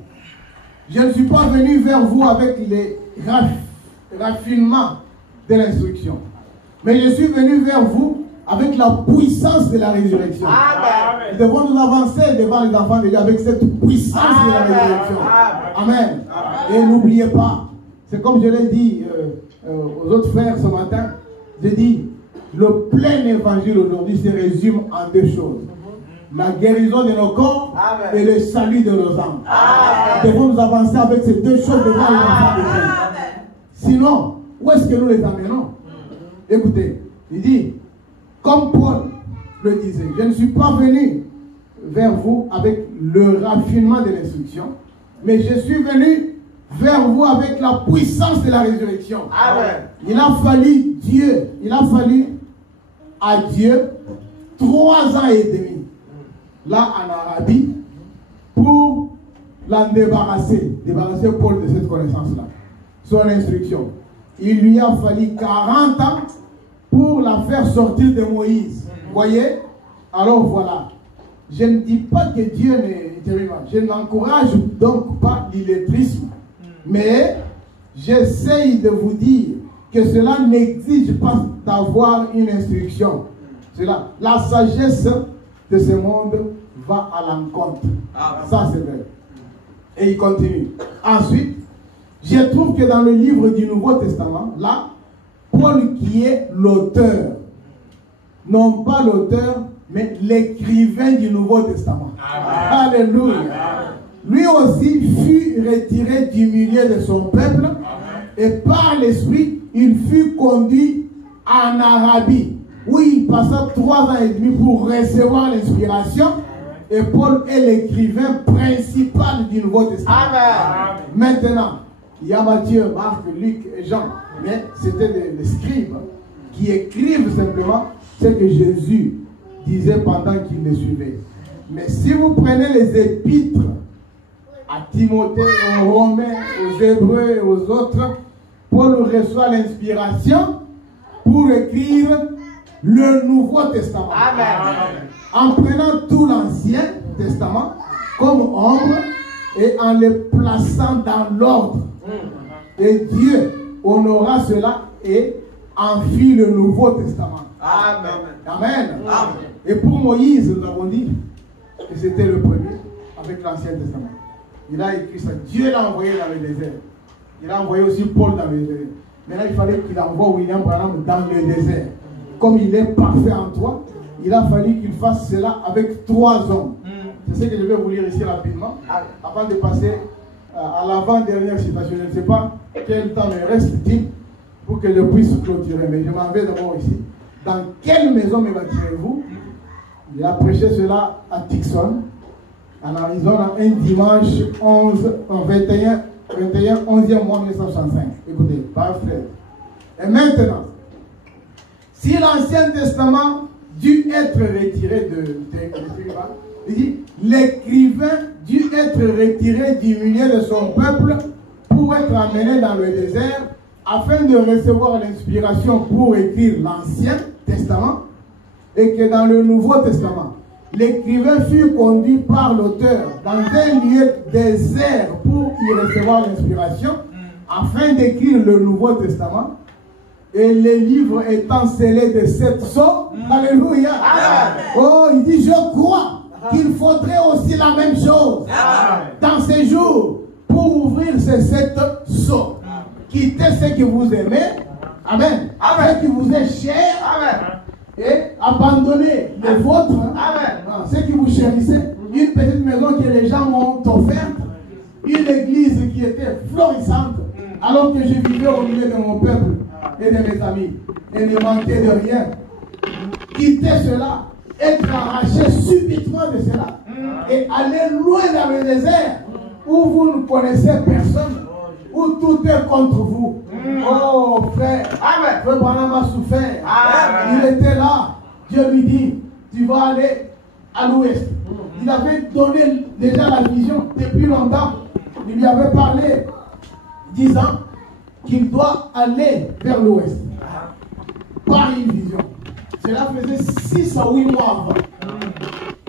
je ne suis pas venu vers vous avec les raffinements de l'instruction, mais je suis venu vers vous avec la puissance de la résurrection. Nous devons nous avancer devant les enfants de Dieu avec cette puissance de la résurrection. Amen. Et n'oubliez pas, c'est comme je l'ai dit aux autres frères ce matin, j'ai dit, le plein évangile aujourd'hui se résume en deux choses. La guérison de nos corps et le salut de nos âmes. Nous devons nous avancer avec ces deux choses devant les enfants de Dieu. Sinon, où est-ce que nous les amenons? Écoutez, il dit, comme Paul le disait, je ne suis pas venu vers vous avec le raffinement de l'instruction, mais je suis venu vers vous avec la puissance de la résurrection. Il a fallu à Dieu 3 ans et demi, là en Arabie, pour l'en débarrasser Paul de cette connaissance-là, son instruction. Il lui a fallu 40 ans pour la faire sortir de Moïse. Voyez? Alors voilà. Je ne dis pas que Dieu n'est terrible. Je n'encourage donc pas l'illettrisme. Mais j'essaye de vous dire que cela n'exige pas d'avoir une instruction. La sagesse de ce monde va à l'encontre. Ça c'est vrai. Et il continue. Ensuite, je trouve que dans le livre du Nouveau Testament, là, Paul qui est l'auteur, non pas l'auteur, mais l'écrivain du Nouveau Testament. Alléluia. Lui aussi fut retiré du milieu de son peuple et par l'Esprit, il fut conduit en Arabie, où il passa 3 ans et demi pour recevoir l'inspiration. Et Paul est l'écrivain principal du Nouveau Testament. Maintenant, il y a Matthieu, Marc, Luc et Jean, mais c'était des scribes qui écrivent simplement ce que Jésus disait pendant qu'il les suivait. Mais si vous prenez les épîtres à Timothée, aux Romains, aux Hébreux et aux autres, Paul reçoit l'inspiration pour écrire le Nouveau Testament. En prenant tout l'Ancien Testament comme ombre et en les plaçant dans l'ordre. Et Dieu honora cela et en fit le Nouveau Testament. Amen. Et pour Moïse, nous avons dit que c'était le premier avec l'Ancien Testament. Il a écrit ça. Dieu l'a envoyé dans le désert Il a envoyé aussi Paul dans le désert. Maintenant, il fallait qu'il envoie William Branham dans le désert. Comme il est parfait en toi, il a fallu qu'il fasse cela avec 3 hommes. C'est ce que je vais vous lire ici rapidement, avant de passer à l'avant-dernière citation. Je ne sais pas quel temps me reste-t-il pour que je puisse clôturer, mais je m'en vais d'abord ici. Dans quelle maison me bâtirez-vous? Il a prêché cela à Tucson, en Arizona, un dimanche 21, 11e mois 1965. Écoutez, parfait. Et maintenant, si l'Ancien Testament dut être retiré de l'écrivain, il dit, l'écrivain dut être retiré du milieu de son peuple pour être amené dans le désert afin de recevoir l'inspiration pour écrire l'Ancien Testament, et que dans le Nouveau Testament, l'écrivain fut conduit par l'auteur dans un lieu désert pour y recevoir l'inspiration afin d'écrire le Nouveau Testament, et les livres étant scellés de 7 sceaux. Alléluia. Oh, il dit, je crois qu'il faudrait aussi la même chose dans ces jours pour ouvrir ces 7 sceaux. Quittez ce que vous aimez, amen, ce qui vous est cher, amen, et abandonnez les vôtres, amen, ce que vous chérissez, une petite maison que les gens m'ont offerte, une église qui était florissante, alors que je vivais au milieu de mon peuple et de mes amis, et ne manquais de rien. Quittez cela, être arraché subitement de cela, et aller loin dans le désert, où vous ne connaissez personne, où tout est contre vous. Oh frère, frère Branham a souffert. Il était là. Dieu lui dit, tu vas aller à l'ouest. Il avait donné déjà la vision depuis longtemps. Il lui avait parlé, disant qu'il doit aller vers l'ouest. Par une vision. Cela faisait 6 à 8 mois avant.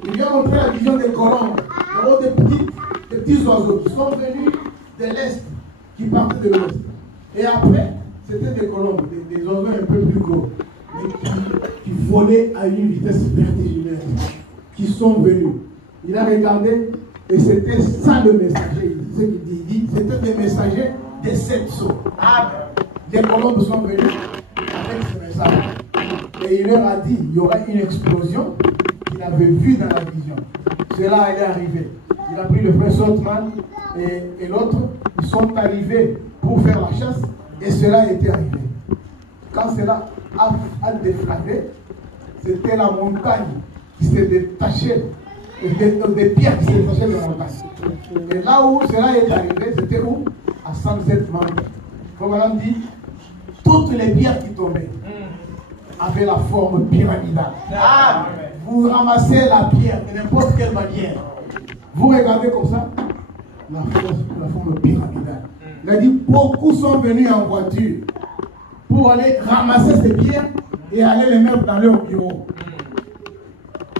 Il lui a montré la vision des colombes, des petits oiseaux qui sont venus de l'est, qui partaient de l'ouest. Et après, c'était des colombes, des oiseaux un peu plus gros, mais qui volaient à une vitesse vertigineuse, qui sont venus. Il a regardé et c'était ça le messager. Ce qu'il dit, c'était des messagers des 7 sceaux. Des colombes sont venus avec ce message. Et il leur a dit, il y aura une explosion qu'il avait vue dans la vision. Cela est arrivé. Il a pris le frère Saltman et l'autre, ils sont arrivés pour faire la chasse, et cela était arrivé. Quand cela a déflagré, c'était la montagne qui s'est détachée, des pierres qui s'est détachées de la montagne. Et là où cela est arrivé, c'était où? À 107 membres. Comme on dit, toutes les pierres qui tombaient avaient la forme pyramidale. Vous ramassez la pierre de n'importe quelle manière. Vous regardez comme ça, la forme pyramidale. Il a dit, beaucoup sont venus en voiture pour aller ramasser ces pierres et aller les mettre dans leur bureau.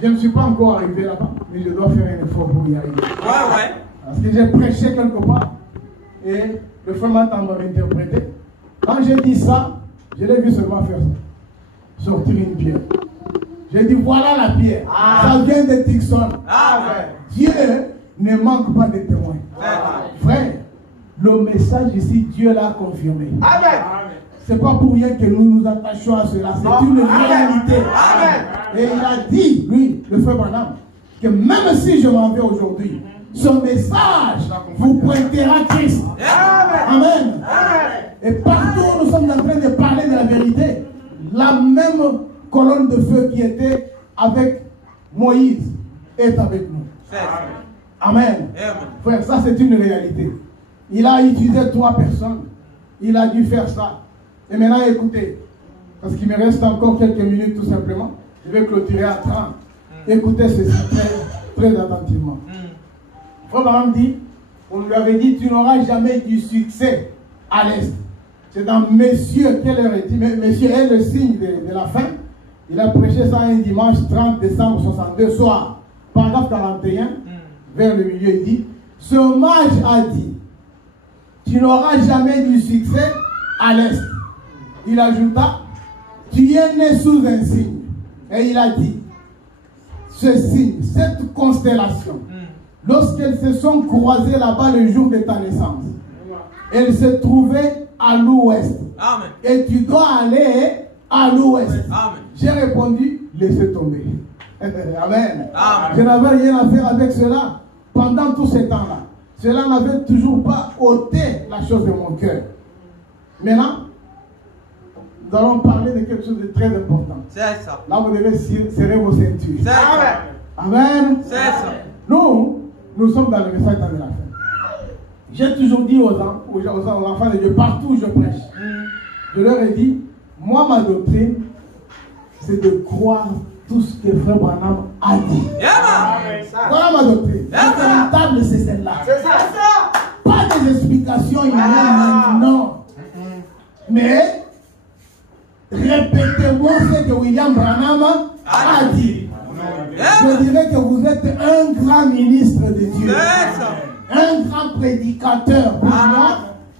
Je ne suis pas encore arrivé là-bas, mais je dois faire un effort pour y arriver. Parce que j'ai prêché quelque part et le frère m'entend m'interpréter. Quand j'ai dit ça, je l'ai vu seulement faire ça. Sortir une pierre. J'ai dit, voilà la pierre. Ça vient de Tucson. Dieu ne manque pas de témoins. Frère, le message ici, Dieu l'a confirmé. Ce n'est pas pour rien que nous nous attachons à cela. C'est une réalité. Et il a dit, lui, le frère Branham, que même si je m'en vais aujourd'hui, son message vous pointera Christ. Amen. Et partout où nous sommes en train de parler de la vérité, la même colonne de feu qui était avec Moïse est avec nous. Amen. Frère, ça c'est une réalité. Il a utilisé 3 personnes. Il a dû faire ça. Et maintenant écoutez, parce qu'il me reste encore quelques minutes tout simplement. Je vais clôturer à 30. Écoutez ceci très attentivement. Frère Branham dit, on lui avait dit, tu n'auras jamais du succès à l'Est. C'est dans Messieurs, quelle heure est-il? Messieurs est le signe de la fin. Il a prêché ça un dimanche 30 décembre 62 soir. Paragraphe 41, vers le milieu, il dit, ce mage a dit, tu n'auras jamais du succès à l'Est. Il ajouta, tu es né sous un signe. Et il a dit, ce signe, cette constellation, lorsqu'elles se sont croisées là-bas le jour de ta naissance, Elle se trouvait à l'ouest. Amen. Et tu dois aller à l'ouest. Amen. J'ai répondu, laissez tomber. Amen. Amen. Je n'avais rien à faire avec cela pendant tout ce temps-là. Cela n'avait toujours pas ôté la chose de mon cœur. Maintenant, nous allons parler de quelque chose de très important. C'est ça. Là, vous devez serrer vos ceintures. C'est ça. Amen. C'est ça. Nous sommes dans le message de la fin. J'ai toujours dit aux enfants de Dieu, partout où je prêche, je leur ai dit, moi, ma doctrine, c'est de croire tout ce que Frère Branham a dit. Voilà ma doctrine. La véritable, c'est celle-là. C'est ça. Pas des explications humaines, non. Mais, répétez-moi ce que William Branham a dit. Je dirais que vous êtes un grand ministre de Dieu. Un grand prédicateur. Pour moi,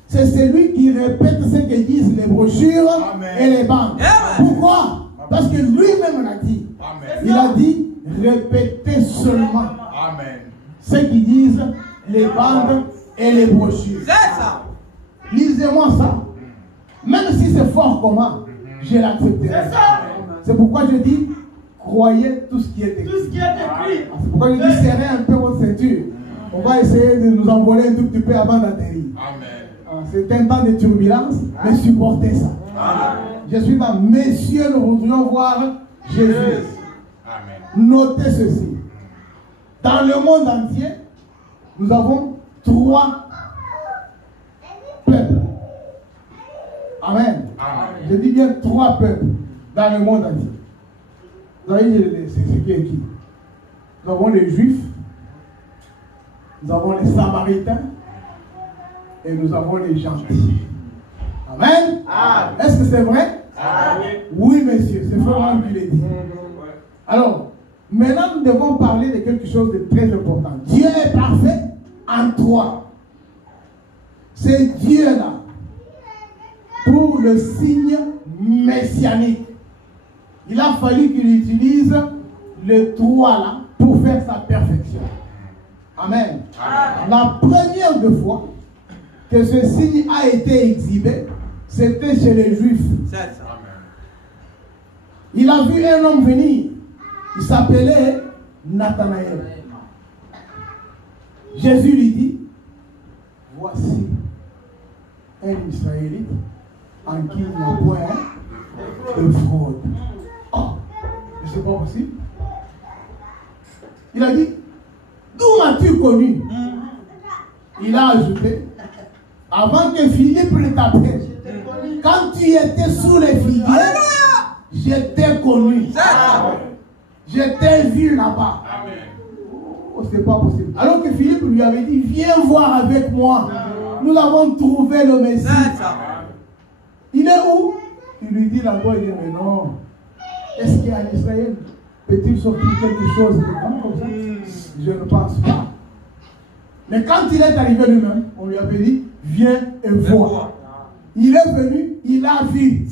c'est celui qui répète ce que disent les brochures et les bandes. Pourquoi? Parce que lui-même l'a dit. Il a dit, répétez seulement ce qu'ils disent les bandes et les brochures. Lisez-moi ça. Même si c'est fort comment, je l'accepterai. C'est pourquoi je dis, croyez tout ce qui est écrit. C'est pourquoi je dis, serrez un peu votre ceinture. On va essayer de nous envoler un tout petit peu avant d'atterrir. C'est un temps de turbulence, mais supportez ça. Je suis là, messieurs, nous voudrions voir Jésus. Notez ceci. Dans le monde entier, nous avons 3 peuples. Amen. Je dis bien 3 peuples dans le monde entier. Vous voyez, c'est qui est qui? Nous avons les Juifs, nous avons les Samaritains et nous avons les gentils. Amen. Est-ce que c'est vrai? Oui, monsieur, c'est vraiment qui l'a dit. Alors, maintenant nous devons parler de quelque chose de très important. Dieu est parfait en 3. C'est Dieu-là pour le signe messianique. Il a fallu qu'il utilise le 3 là pour faire sa perfection. Amen. La première de fois que ce signe a été exhibé, c'était chez les Juifs. Il a vu un homme venir. Il s'appelait Nathanaël. Jésus lui dit, voici un Israélite en qui il n'y a point de fraude. Oh, mais c'est pas possible. Il a dit, d'où m'as-tu connu? Il a ajouté, avant que Philippe ne t'appelle, quand tu étais sous les figuiers, j'étais connu. Je t'ai vu là-bas. Oh, c'est pas possible. Alors que Philippe lui avait dit, viens voir avec moi. Nous avons trouvé le Messie. Il est où? Il lui dit là-bas, il dit, mais non. Est-ce qu'en Israël peut-il sortir quelque chose de grand comme ça? Je ne pense pas. Mais quand il est arrivé lui-même, on lui avait dit, viens et vois. Il est venu, il a vu.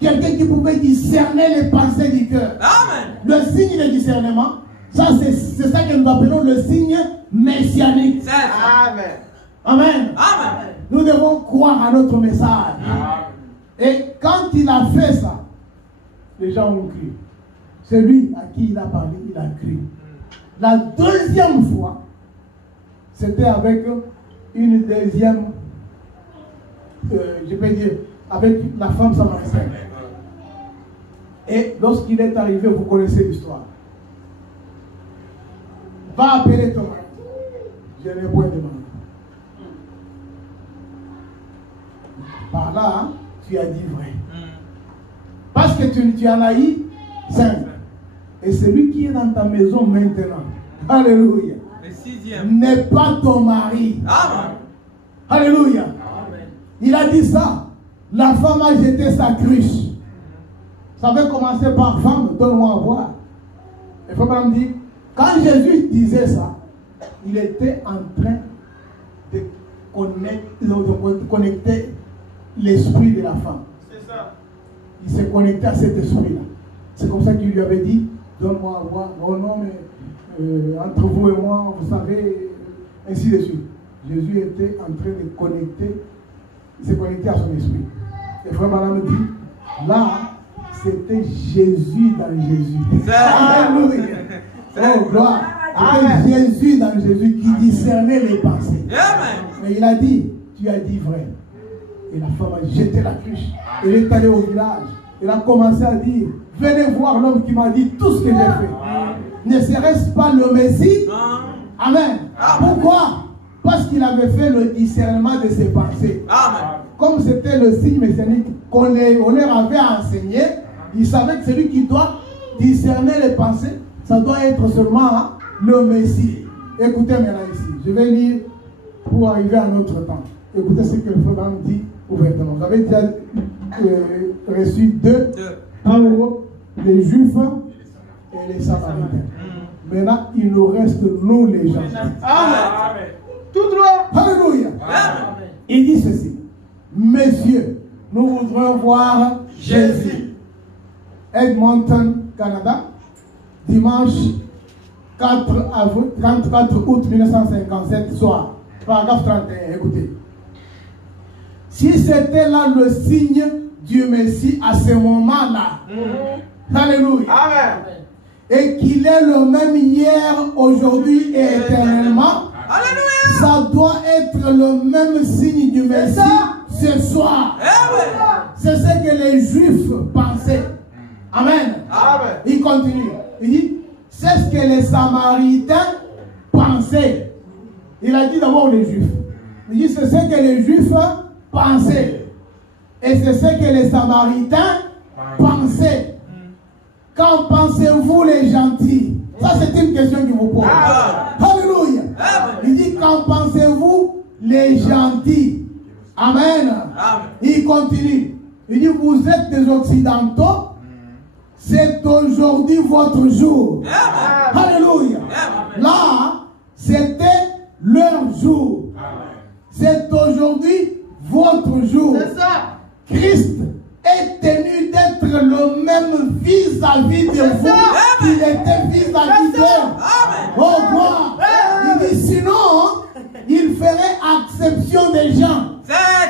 Quelqu'un qui pouvait discerner les pensées du cœur. Le signe de discernement, ça c'est ça que nous appelons le signe messianique. Amen. Amen. Nous devons croire à notre message. Et quand il a fait ça, les gens ont cru. C'est lui à qui il a parlé, il a cru. La deuxième fois, c'était avec une deuxième, je peux dire, avec la femme samaritaine. Et lorsqu'il est arrivé, vous connaissez l'histoire. Va appeler ton mari. Je n'ai point demandé. Par là, hein, tu as dit vrai. Parce que tu en as eu 5. Et celui qui est dans ta maison maintenant, alléluia, n'est pas ton mari. Amen. Alléluia. Amen. Il a dit ça. La femme a jeté sa cruche. Ça avait commencé par femme, donne-moi à voir. Et Frère me dit, quand Jésus disait ça, il était en train de connecter l'esprit de la femme. C'est ça. Il s'est connecté à cet esprit-là. C'est comme ça qu'il lui avait dit, donne-moi à voir. Oh non, mais entre vous et moi, vous savez, ainsi de suite. Jésus était en train de connecter il s'est connecté à son esprit. Et frère Branham dit, là, c'était Jésus dans Jésus. Alléluia. Oh, gloire. C'était Jésus dans Jésus qui discernait les pensées. Mais il a dit, tu as dit vrai. Et la femme a jeté la cruche. Elle est allée au village. Elle a commencé à dire, venez voir l'homme qui m'a dit tout ce que j'ai fait. Ne serait-ce pas le Messie? Amen. Pourquoi? Parce qu'il avait fait le discernement de ses pensées. Comme c'était le signe messianique qu'on leur avait enseigné, il savait que celui qui doit discerner les pensées, ça doit être seulement le Messie. Écoutez maintenant ici, je vais lire pour arriver à notre temps. Écoutez ce que le frère Branham dit ouvertement. Vous avez déjà reçu deux pour les Juifs et les Samaritains. Maintenant, il nous reste nous les gens. Amen. Tout droit. Alléluia. Il dit ceci. Messieurs, nous voudrons voir Jésus. Edmonton, Canada, dimanche 34 août 1957 soir. Paragraphe 31, écoutez. Si c'était là le signe du Messie à ce moment-là, alléluia, Amen. et qu'il est le même hier, aujourd'hui et éternellement, alléluia, ça doit être le même signe du Messie ce soir. C'est ce que les Juifs pensaient. Amen. Amen. Il continue. Il dit, c'est ce que les Samaritains pensaient. Il a dit d'abord les Juifs. Il dit, c'est ce que les Juifs pensaient. Et c'est ce que les Samaritains pensaient. Qu'en pensez-vous les gentils? Ça c'est une question qu'il vous pose. Alléluia. Il dit, qu'en pensez-vous les gentils? Amen. Il continue. Il dit, vous êtes des Occidentaux. C'est aujourd'hui votre jour. Alléluia. Là, c'était leur jour. C'est aujourd'hui votre jour. Christ est tenu d'être le même vis-à-vis de vous qu'il était vis-à-vis d'eux. Oh, gloire. Il dit, sinon, il ferait exception des gens.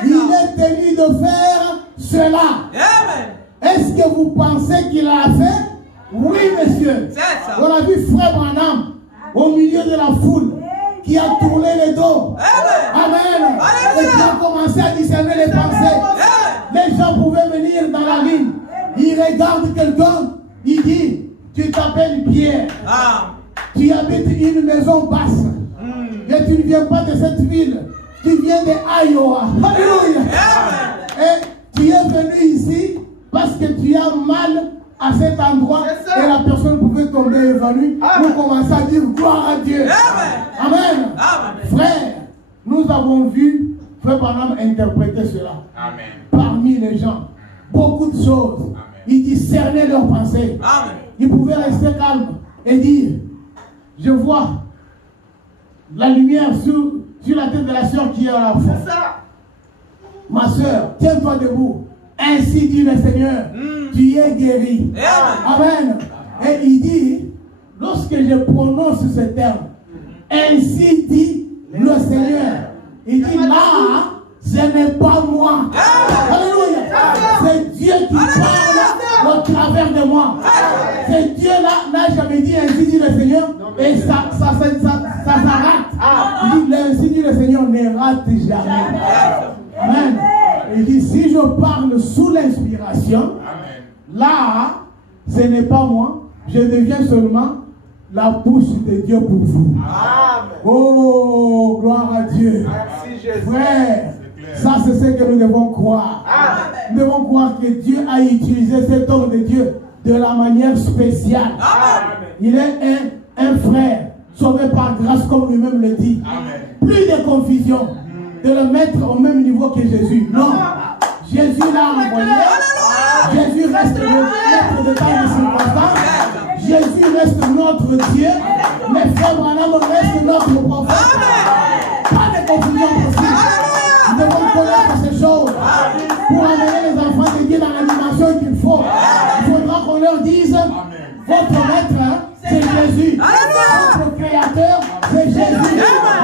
Il est tenu de faire cela. Est-ce que vous pensez qu'il a fait? Oui, monsieur. On a vu frère Branham au milieu de la foule qui a tourné le dos. Amen. Et qui a commencé à discerner les pensées. Les gens pouvaient venir dans la ligne. Il regarde quelqu'un. Il dit, tu t'appelles Pierre. Tu habites une maison basse. Et tu ne viens pas de cette ville. Tu viens de Iowa. Alléluia. Et tu es venu ici parce que tu as mal à cet endroit et la personne pouvait tomber évanouie. Nous commençons à dire gloire à Dieu. Amen. Frère, nous avons vu frère Branham interpréter cela. Parmi les gens, beaucoup de choses. Il discernait leurs pensées. Il pouvait rester calme et dire, je vois la lumière sur la tête de la soeur qui est à la fond. Ma soeur, tiens-toi debout. Ainsi dit le Seigneur, tu es guéri. Amen. Et il dit, lorsque je prononce ce terme, ainsi dit le Seigneur, il dit là, ce n'est pas moi. Alléluia. C'est Dieu qui parle au travers de moi. C'est Dieu là, n'a jamais dit ainsi dit le Seigneur, et ça s'arrête. Il dit, ainsi dit le Seigneur ne rate jamais. Amen. Il dit, si je parle sous l'inspiration, là, ce n'est pas moi, je deviens seulement la bouche de Dieu pour vous. Amen. Oh, gloire à Dieu. Merci Jésus. Frère, ça c'est ce que nous devons croire. Amen. Nous devons croire que Dieu a utilisé cet homme de Dieu de la manière spéciale. Amen. Il est un frère, sauvé par grâce comme lui-même le dit. Amen. Plus de confusion. De le mettre au même niveau que Jésus. Non. Jésus l'a envoyé. Jésus reste le maître de temps et de circonstances. Jésus reste notre Dieu. Mais frère Branham reste notre prophète. Pas de confusion possible. Nous devons connaître ces choses pour amener les enfants de Dieu dans la dimension qu'il faut. Il faudra qu'on leur dise, votre maître, c'est Jésus. Votre créateur, c'est Jésus.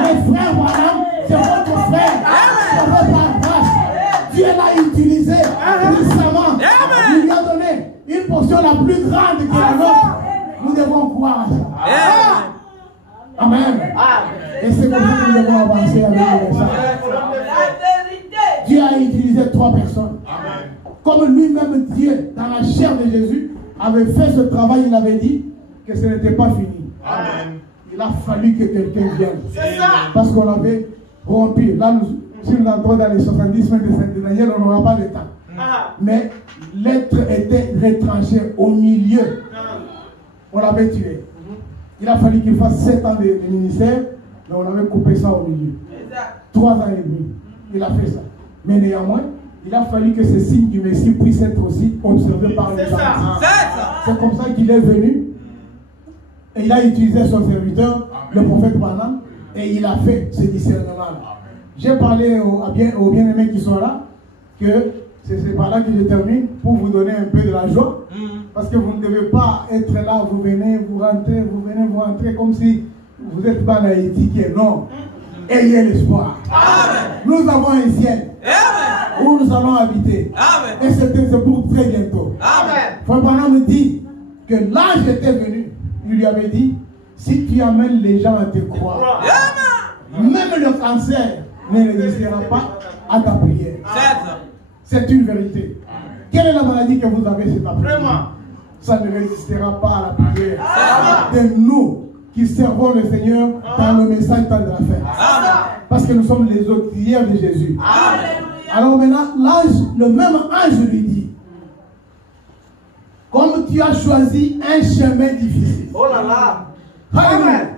Mais frère Branham, c'est votre frère. C'est votre grâce. plus grande que la nôtre, nous devons croire à ça. Amen. Et c'est comme ça que nous devons avancer avec le message. Dieu a utilisé 3 personnes. Amen. Comme lui-même, Dieu, dans la chair de Jésus, avait fait ce travail, il avait dit que ce n'était pas fini. Amen. Il a fallu que quelqu'un vienne. C'est ça. Parce qu'on avait rompu. Là, si nous entrons dans les 70 semaines de Saint-Daniel, on n'aura pas de temps. Mais l'être était retranché au milieu. On l'avait tué. Il a fallu qu'il fasse 7 ans de ministère, mais on avait coupé ça au milieu. 3 ans et demi. Il a fait ça. Mais néanmoins, il a fallu que ce signe du Messie puisse être aussi observé par les gens. C'est comme ça qu'il est venu. Et il a utilisé son serviteur, le prophète Branham, et il a fait ce discernement-là. J'ai parlé aux bien-aimés qui sont là, que c'est par là que je termine, pour vous donner un peu de la joie. Parce que vous ne devez pas être là, vous venez, vous rentrez, vous venez, vous rentrez, comme si vous êtes pas dans l'étiquette. Non. Ayez l'espoir. Nous avons un ciel où nous allons habiter. Et c'est pour très bientôt. Frère Branham me dit que l'ange était venu. Il lui avait dit, si tu amènes les gens à te croire, même le cancer ne résistera pas à ta prière. C'est une vérité. Quelle est la maladie que vous avez cet après-midi? Ça ne résistera pas à la prière de nous qui servons le Seigneur dans le message temps de la fin. Parce que nous sommes les auxiliaires de Jésus. Alors maintenant, le même ange lui dit, comme tu as choisi un chemin difficile. Oh là là. Amen.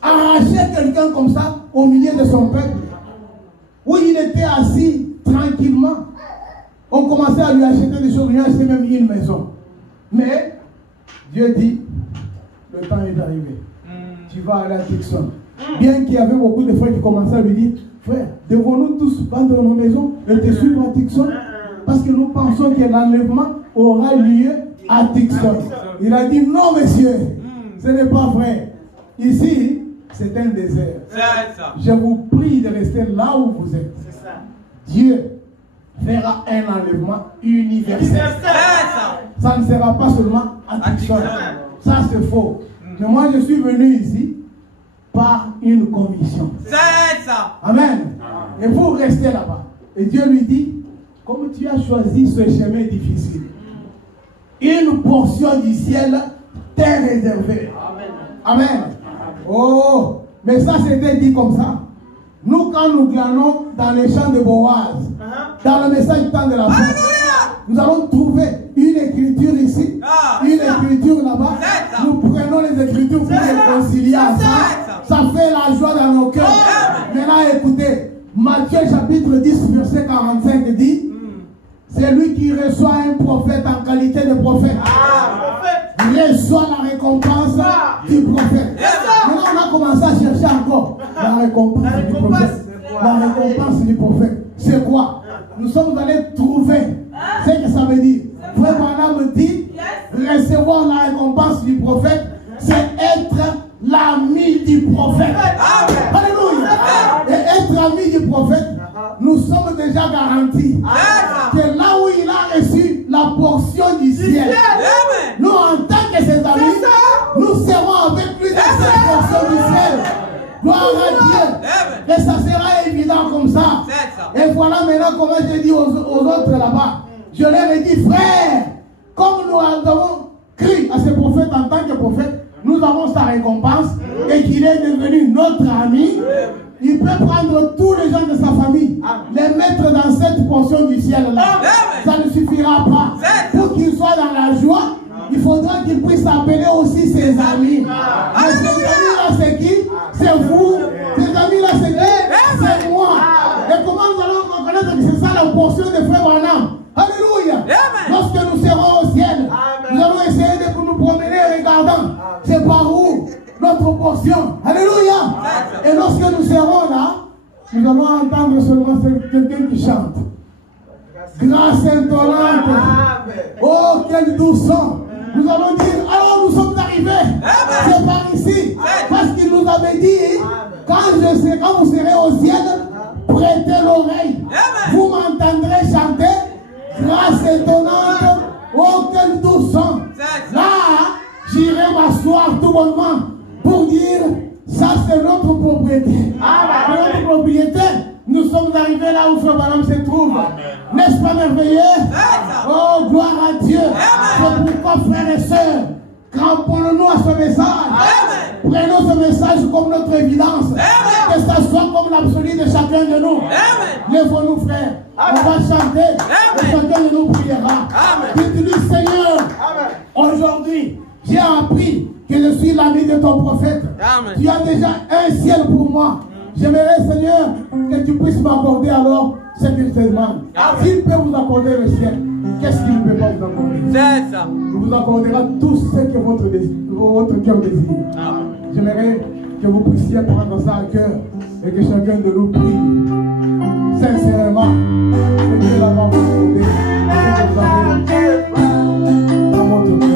Arracher quelqu'un comme ça au milieu de son peuple, où il était assis tranquillement. On commençait à lui acheter des choses, lui acheter même une maison. Mais Dieu dit, le temps est arrivé. Tu vas aller à Tucson. Bien qu'il y avait beaucoup de frères qui commençaient à lui dire, frère, devons-nous tous vendre nos maisons et te suivre à Tucson? Parce que nous pensons que l'enlèvement aura lieu à Tucson. Il a dit, non monsieur, ce n'est pas vrai. Ici, c'est un désert. Je vous prie de rester là où vous êtes. Dieu fera un enlèvement universel. Ça ne sera pas seulement à Tucson. Ça c'est faux. Mais moi je suis venu ici par une commission. Amen. Et vous restez là-bas. Et Dieu lui dit, comme tu as choisi ce chemin difficile, une portion du ciel t'est réservée. Amen. Oh, mais ça c'était dit comme ça. Nous, quand nous glanons dans les champs de Boaz, dans le message temps de la fin, nous allons trouver une écriture ici, une écriture là-bas. Nous prenons les écritures pour les concilier ensemble. Ça fait la joie dans nos cœurs. Maintenant, écoutez, Matthieu chapitre 10, verset 45 dit, c'est lui qui reçoit un prophète en qualité de prophète. Reçoit la récompense du prophète. Maintenant, on a commencé à chercher encore la récompense du prophète. La récompense du prophète. C'est quoi? Nous sommes allés trouver ce que ça veut dire. Frère Branham dit, recevoir la récompense du prophète, c'est être l'ami du prophète. Alléluia. Et être ami du prophète, nous sommes déjà garantis que là où il a reçu la portion du ciel, nous en tant que ses amis, nous serons avec lui dans cette portion du ciel. Gloire à Dieu. Et ça sera évident comme ça. Et voilà maintenant comment j'ai dit aux autres là-bas. Je leur ai dit, frère, comme nous avons cru à ce prophète en tant que prophète, nous avons sa récompense et qu'il est devenu notre ami. Il peut prendre tous les gens de sa famille, les mettre dans cette portion du ciel-là. Ça ne suffira pas. Pour qu'il soit dans la joie, il faudra qu'il puisse appeler aussi ses amis. Mais ces amis-là, c'est qui? C'est vous. Ces amis-là, c'est qui? C'est moi. Et comment nous allons reconnaître que c'est ça la portion de Frère Branham? Alléluia. Lorsque nous serons au ciel, nous allons essayer de nous promener en regardant. C'est par où? Notre portion. Alléluia. Et lorsque nous serons là, nous allons entendre seulement quelqu'un qui chante. Grâce insolente. Oh, quel doux son. Nous allons dire, alors nous sommes arrivés. C'est par ici. Parce qu'il nous avait dit, quand vous serez au ciel, prêtez l'oreille. Vous m'entendrez chanter. Grâce étonnante. Oh, quel doux son. tout bonnement pour dire, ça c'est notre propriété. Notre propriété, nous sommes arrivés là où Frère Branham se trouve. N'est-ce pas merveilleux? Oh, gloire à Dieu. C'est pourquoi, frères et sœurs, cramponnons-nous à ce message. Prenons ce message comme notre évidence. Que ça soit comme l'absolu de chacun de nous. Lèvons-nous, frères. On va chanter. Et chacun de nous priera. Dites-lui, Seigneur, aujourd'hui, j'ai appris que je suis l'ami de ton prophète. Tu as déjà un ciel pour moi. J'aimerais, Seigneur, que tu puisses m'accorder alors ce que je te demande. S'il peut vous accorder le ciel, qu'est-ce qu'il ne peut pas vous accorder? C'est ça. Il vous accordera tout ce que votre cœur désire. J'aimerais que vous puissiez prendre ça à cœur et que chacun de nous prie sincèrement. Que Dieu va vous accorder ce que vous avez dans votre cœur.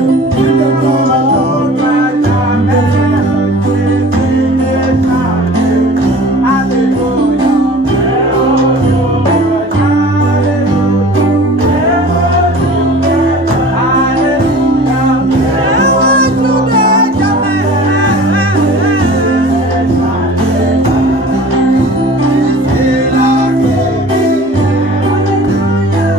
Yeah.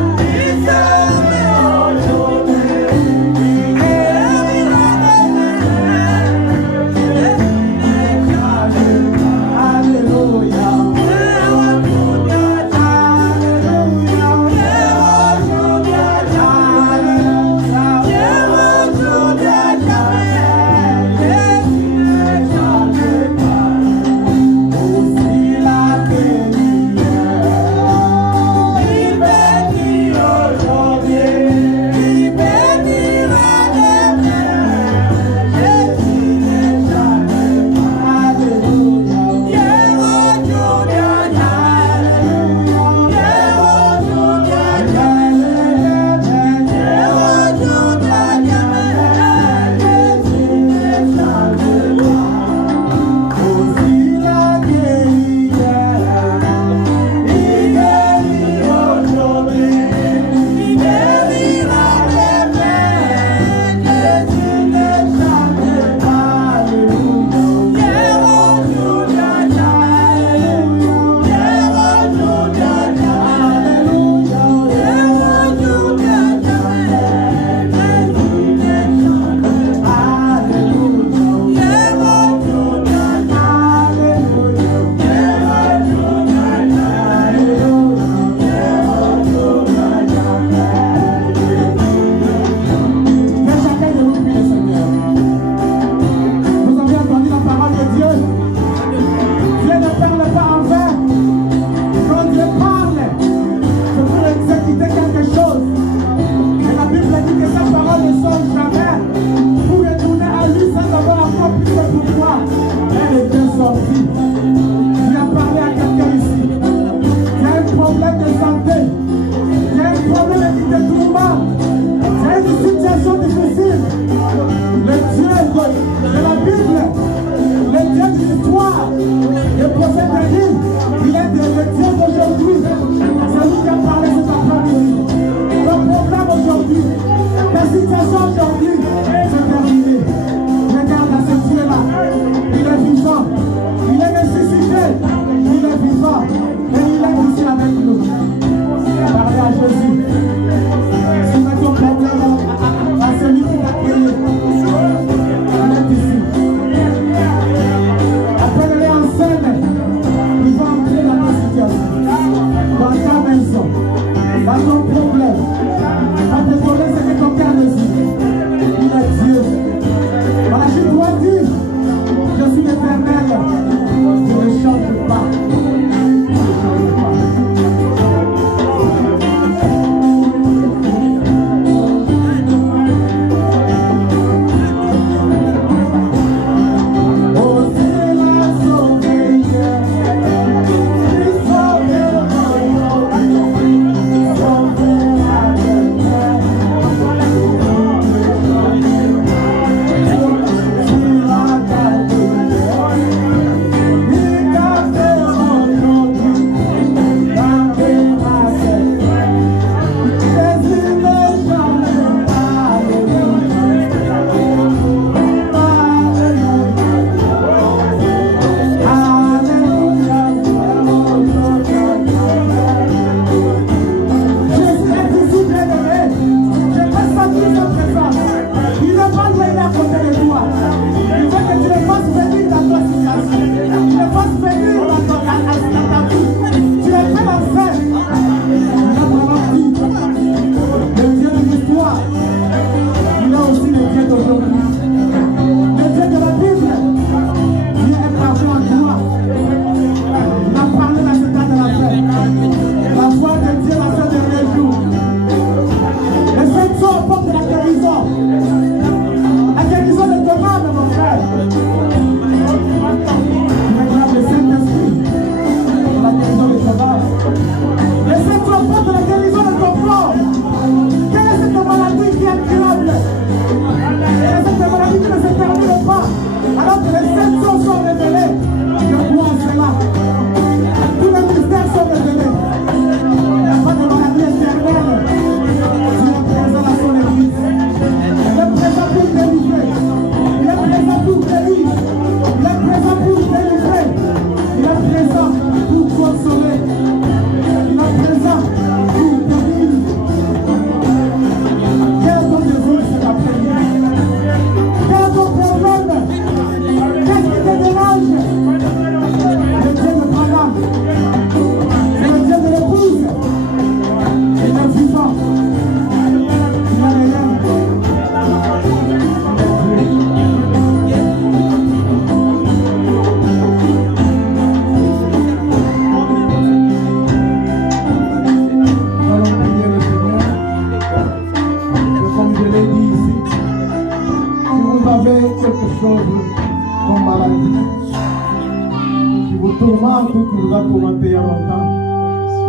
qui vous tourmente ou qui vous a tourmenté il y a longtemps,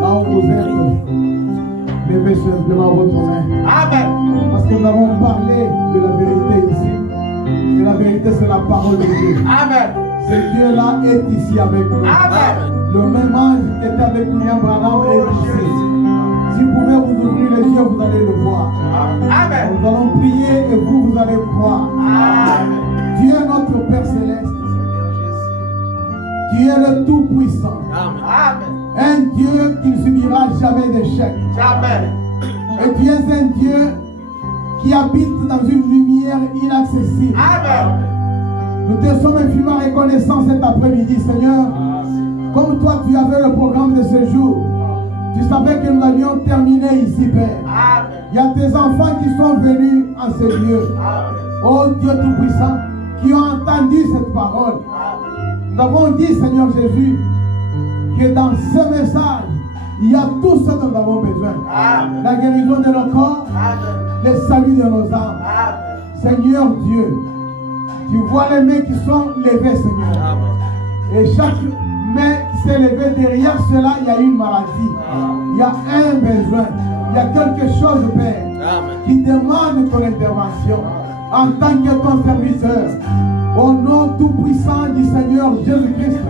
là où vous êtes, levez simplement votre main. Amen. Parce que nous avons parlé de la vérité ici. Et la vérité, c'est la parole de Dieu. Amen. Ce Dieu-là est ici avec nous. Amen. Le même ange qui était avec William Branham est ici. Si vous pouvez vous ouvrir les yeux, vous allez le voir. Amen. Nous allons prier et vous allez croire. Amen. Dieu est notre Père Céleste. Dieu est le Tout-Puissant. Amen. Un Dieu qui ne subira jamais d'échec. Jamais. Et Dieu est un Dieu qui habite dans une lumière inaccessible. Amen. Nous te sommes infiniment reconnaissants cet après-midi, Seigneur. Comme toi, tu avais le programme de ce jour. Tu savais que nous allions terminer ici, Père. Amen. Il y a tes enfants qui sont venus en ce lieu. Oh Dieu Tout-Puissant, qui ont entendu cette parole. Nous avons dit, Seigneur Jésus, que dans ce message, il y a tout ce dont nous avons besoin. Amen. La guérison de nos corps, Amen. le salut de nos âmes. Amen. Seigneur Dieu, tu vois les mains qui sont levées, Seigneur. Amen. Et chaque main qui s'est levée, derrière cela, il y a une maladie. Il y a un besoin. Il y a quelque chose, Père, qui demande ton intervention en tant que ton serviteur. Au nom tout-puissant du Seigneur Jésus-Christ,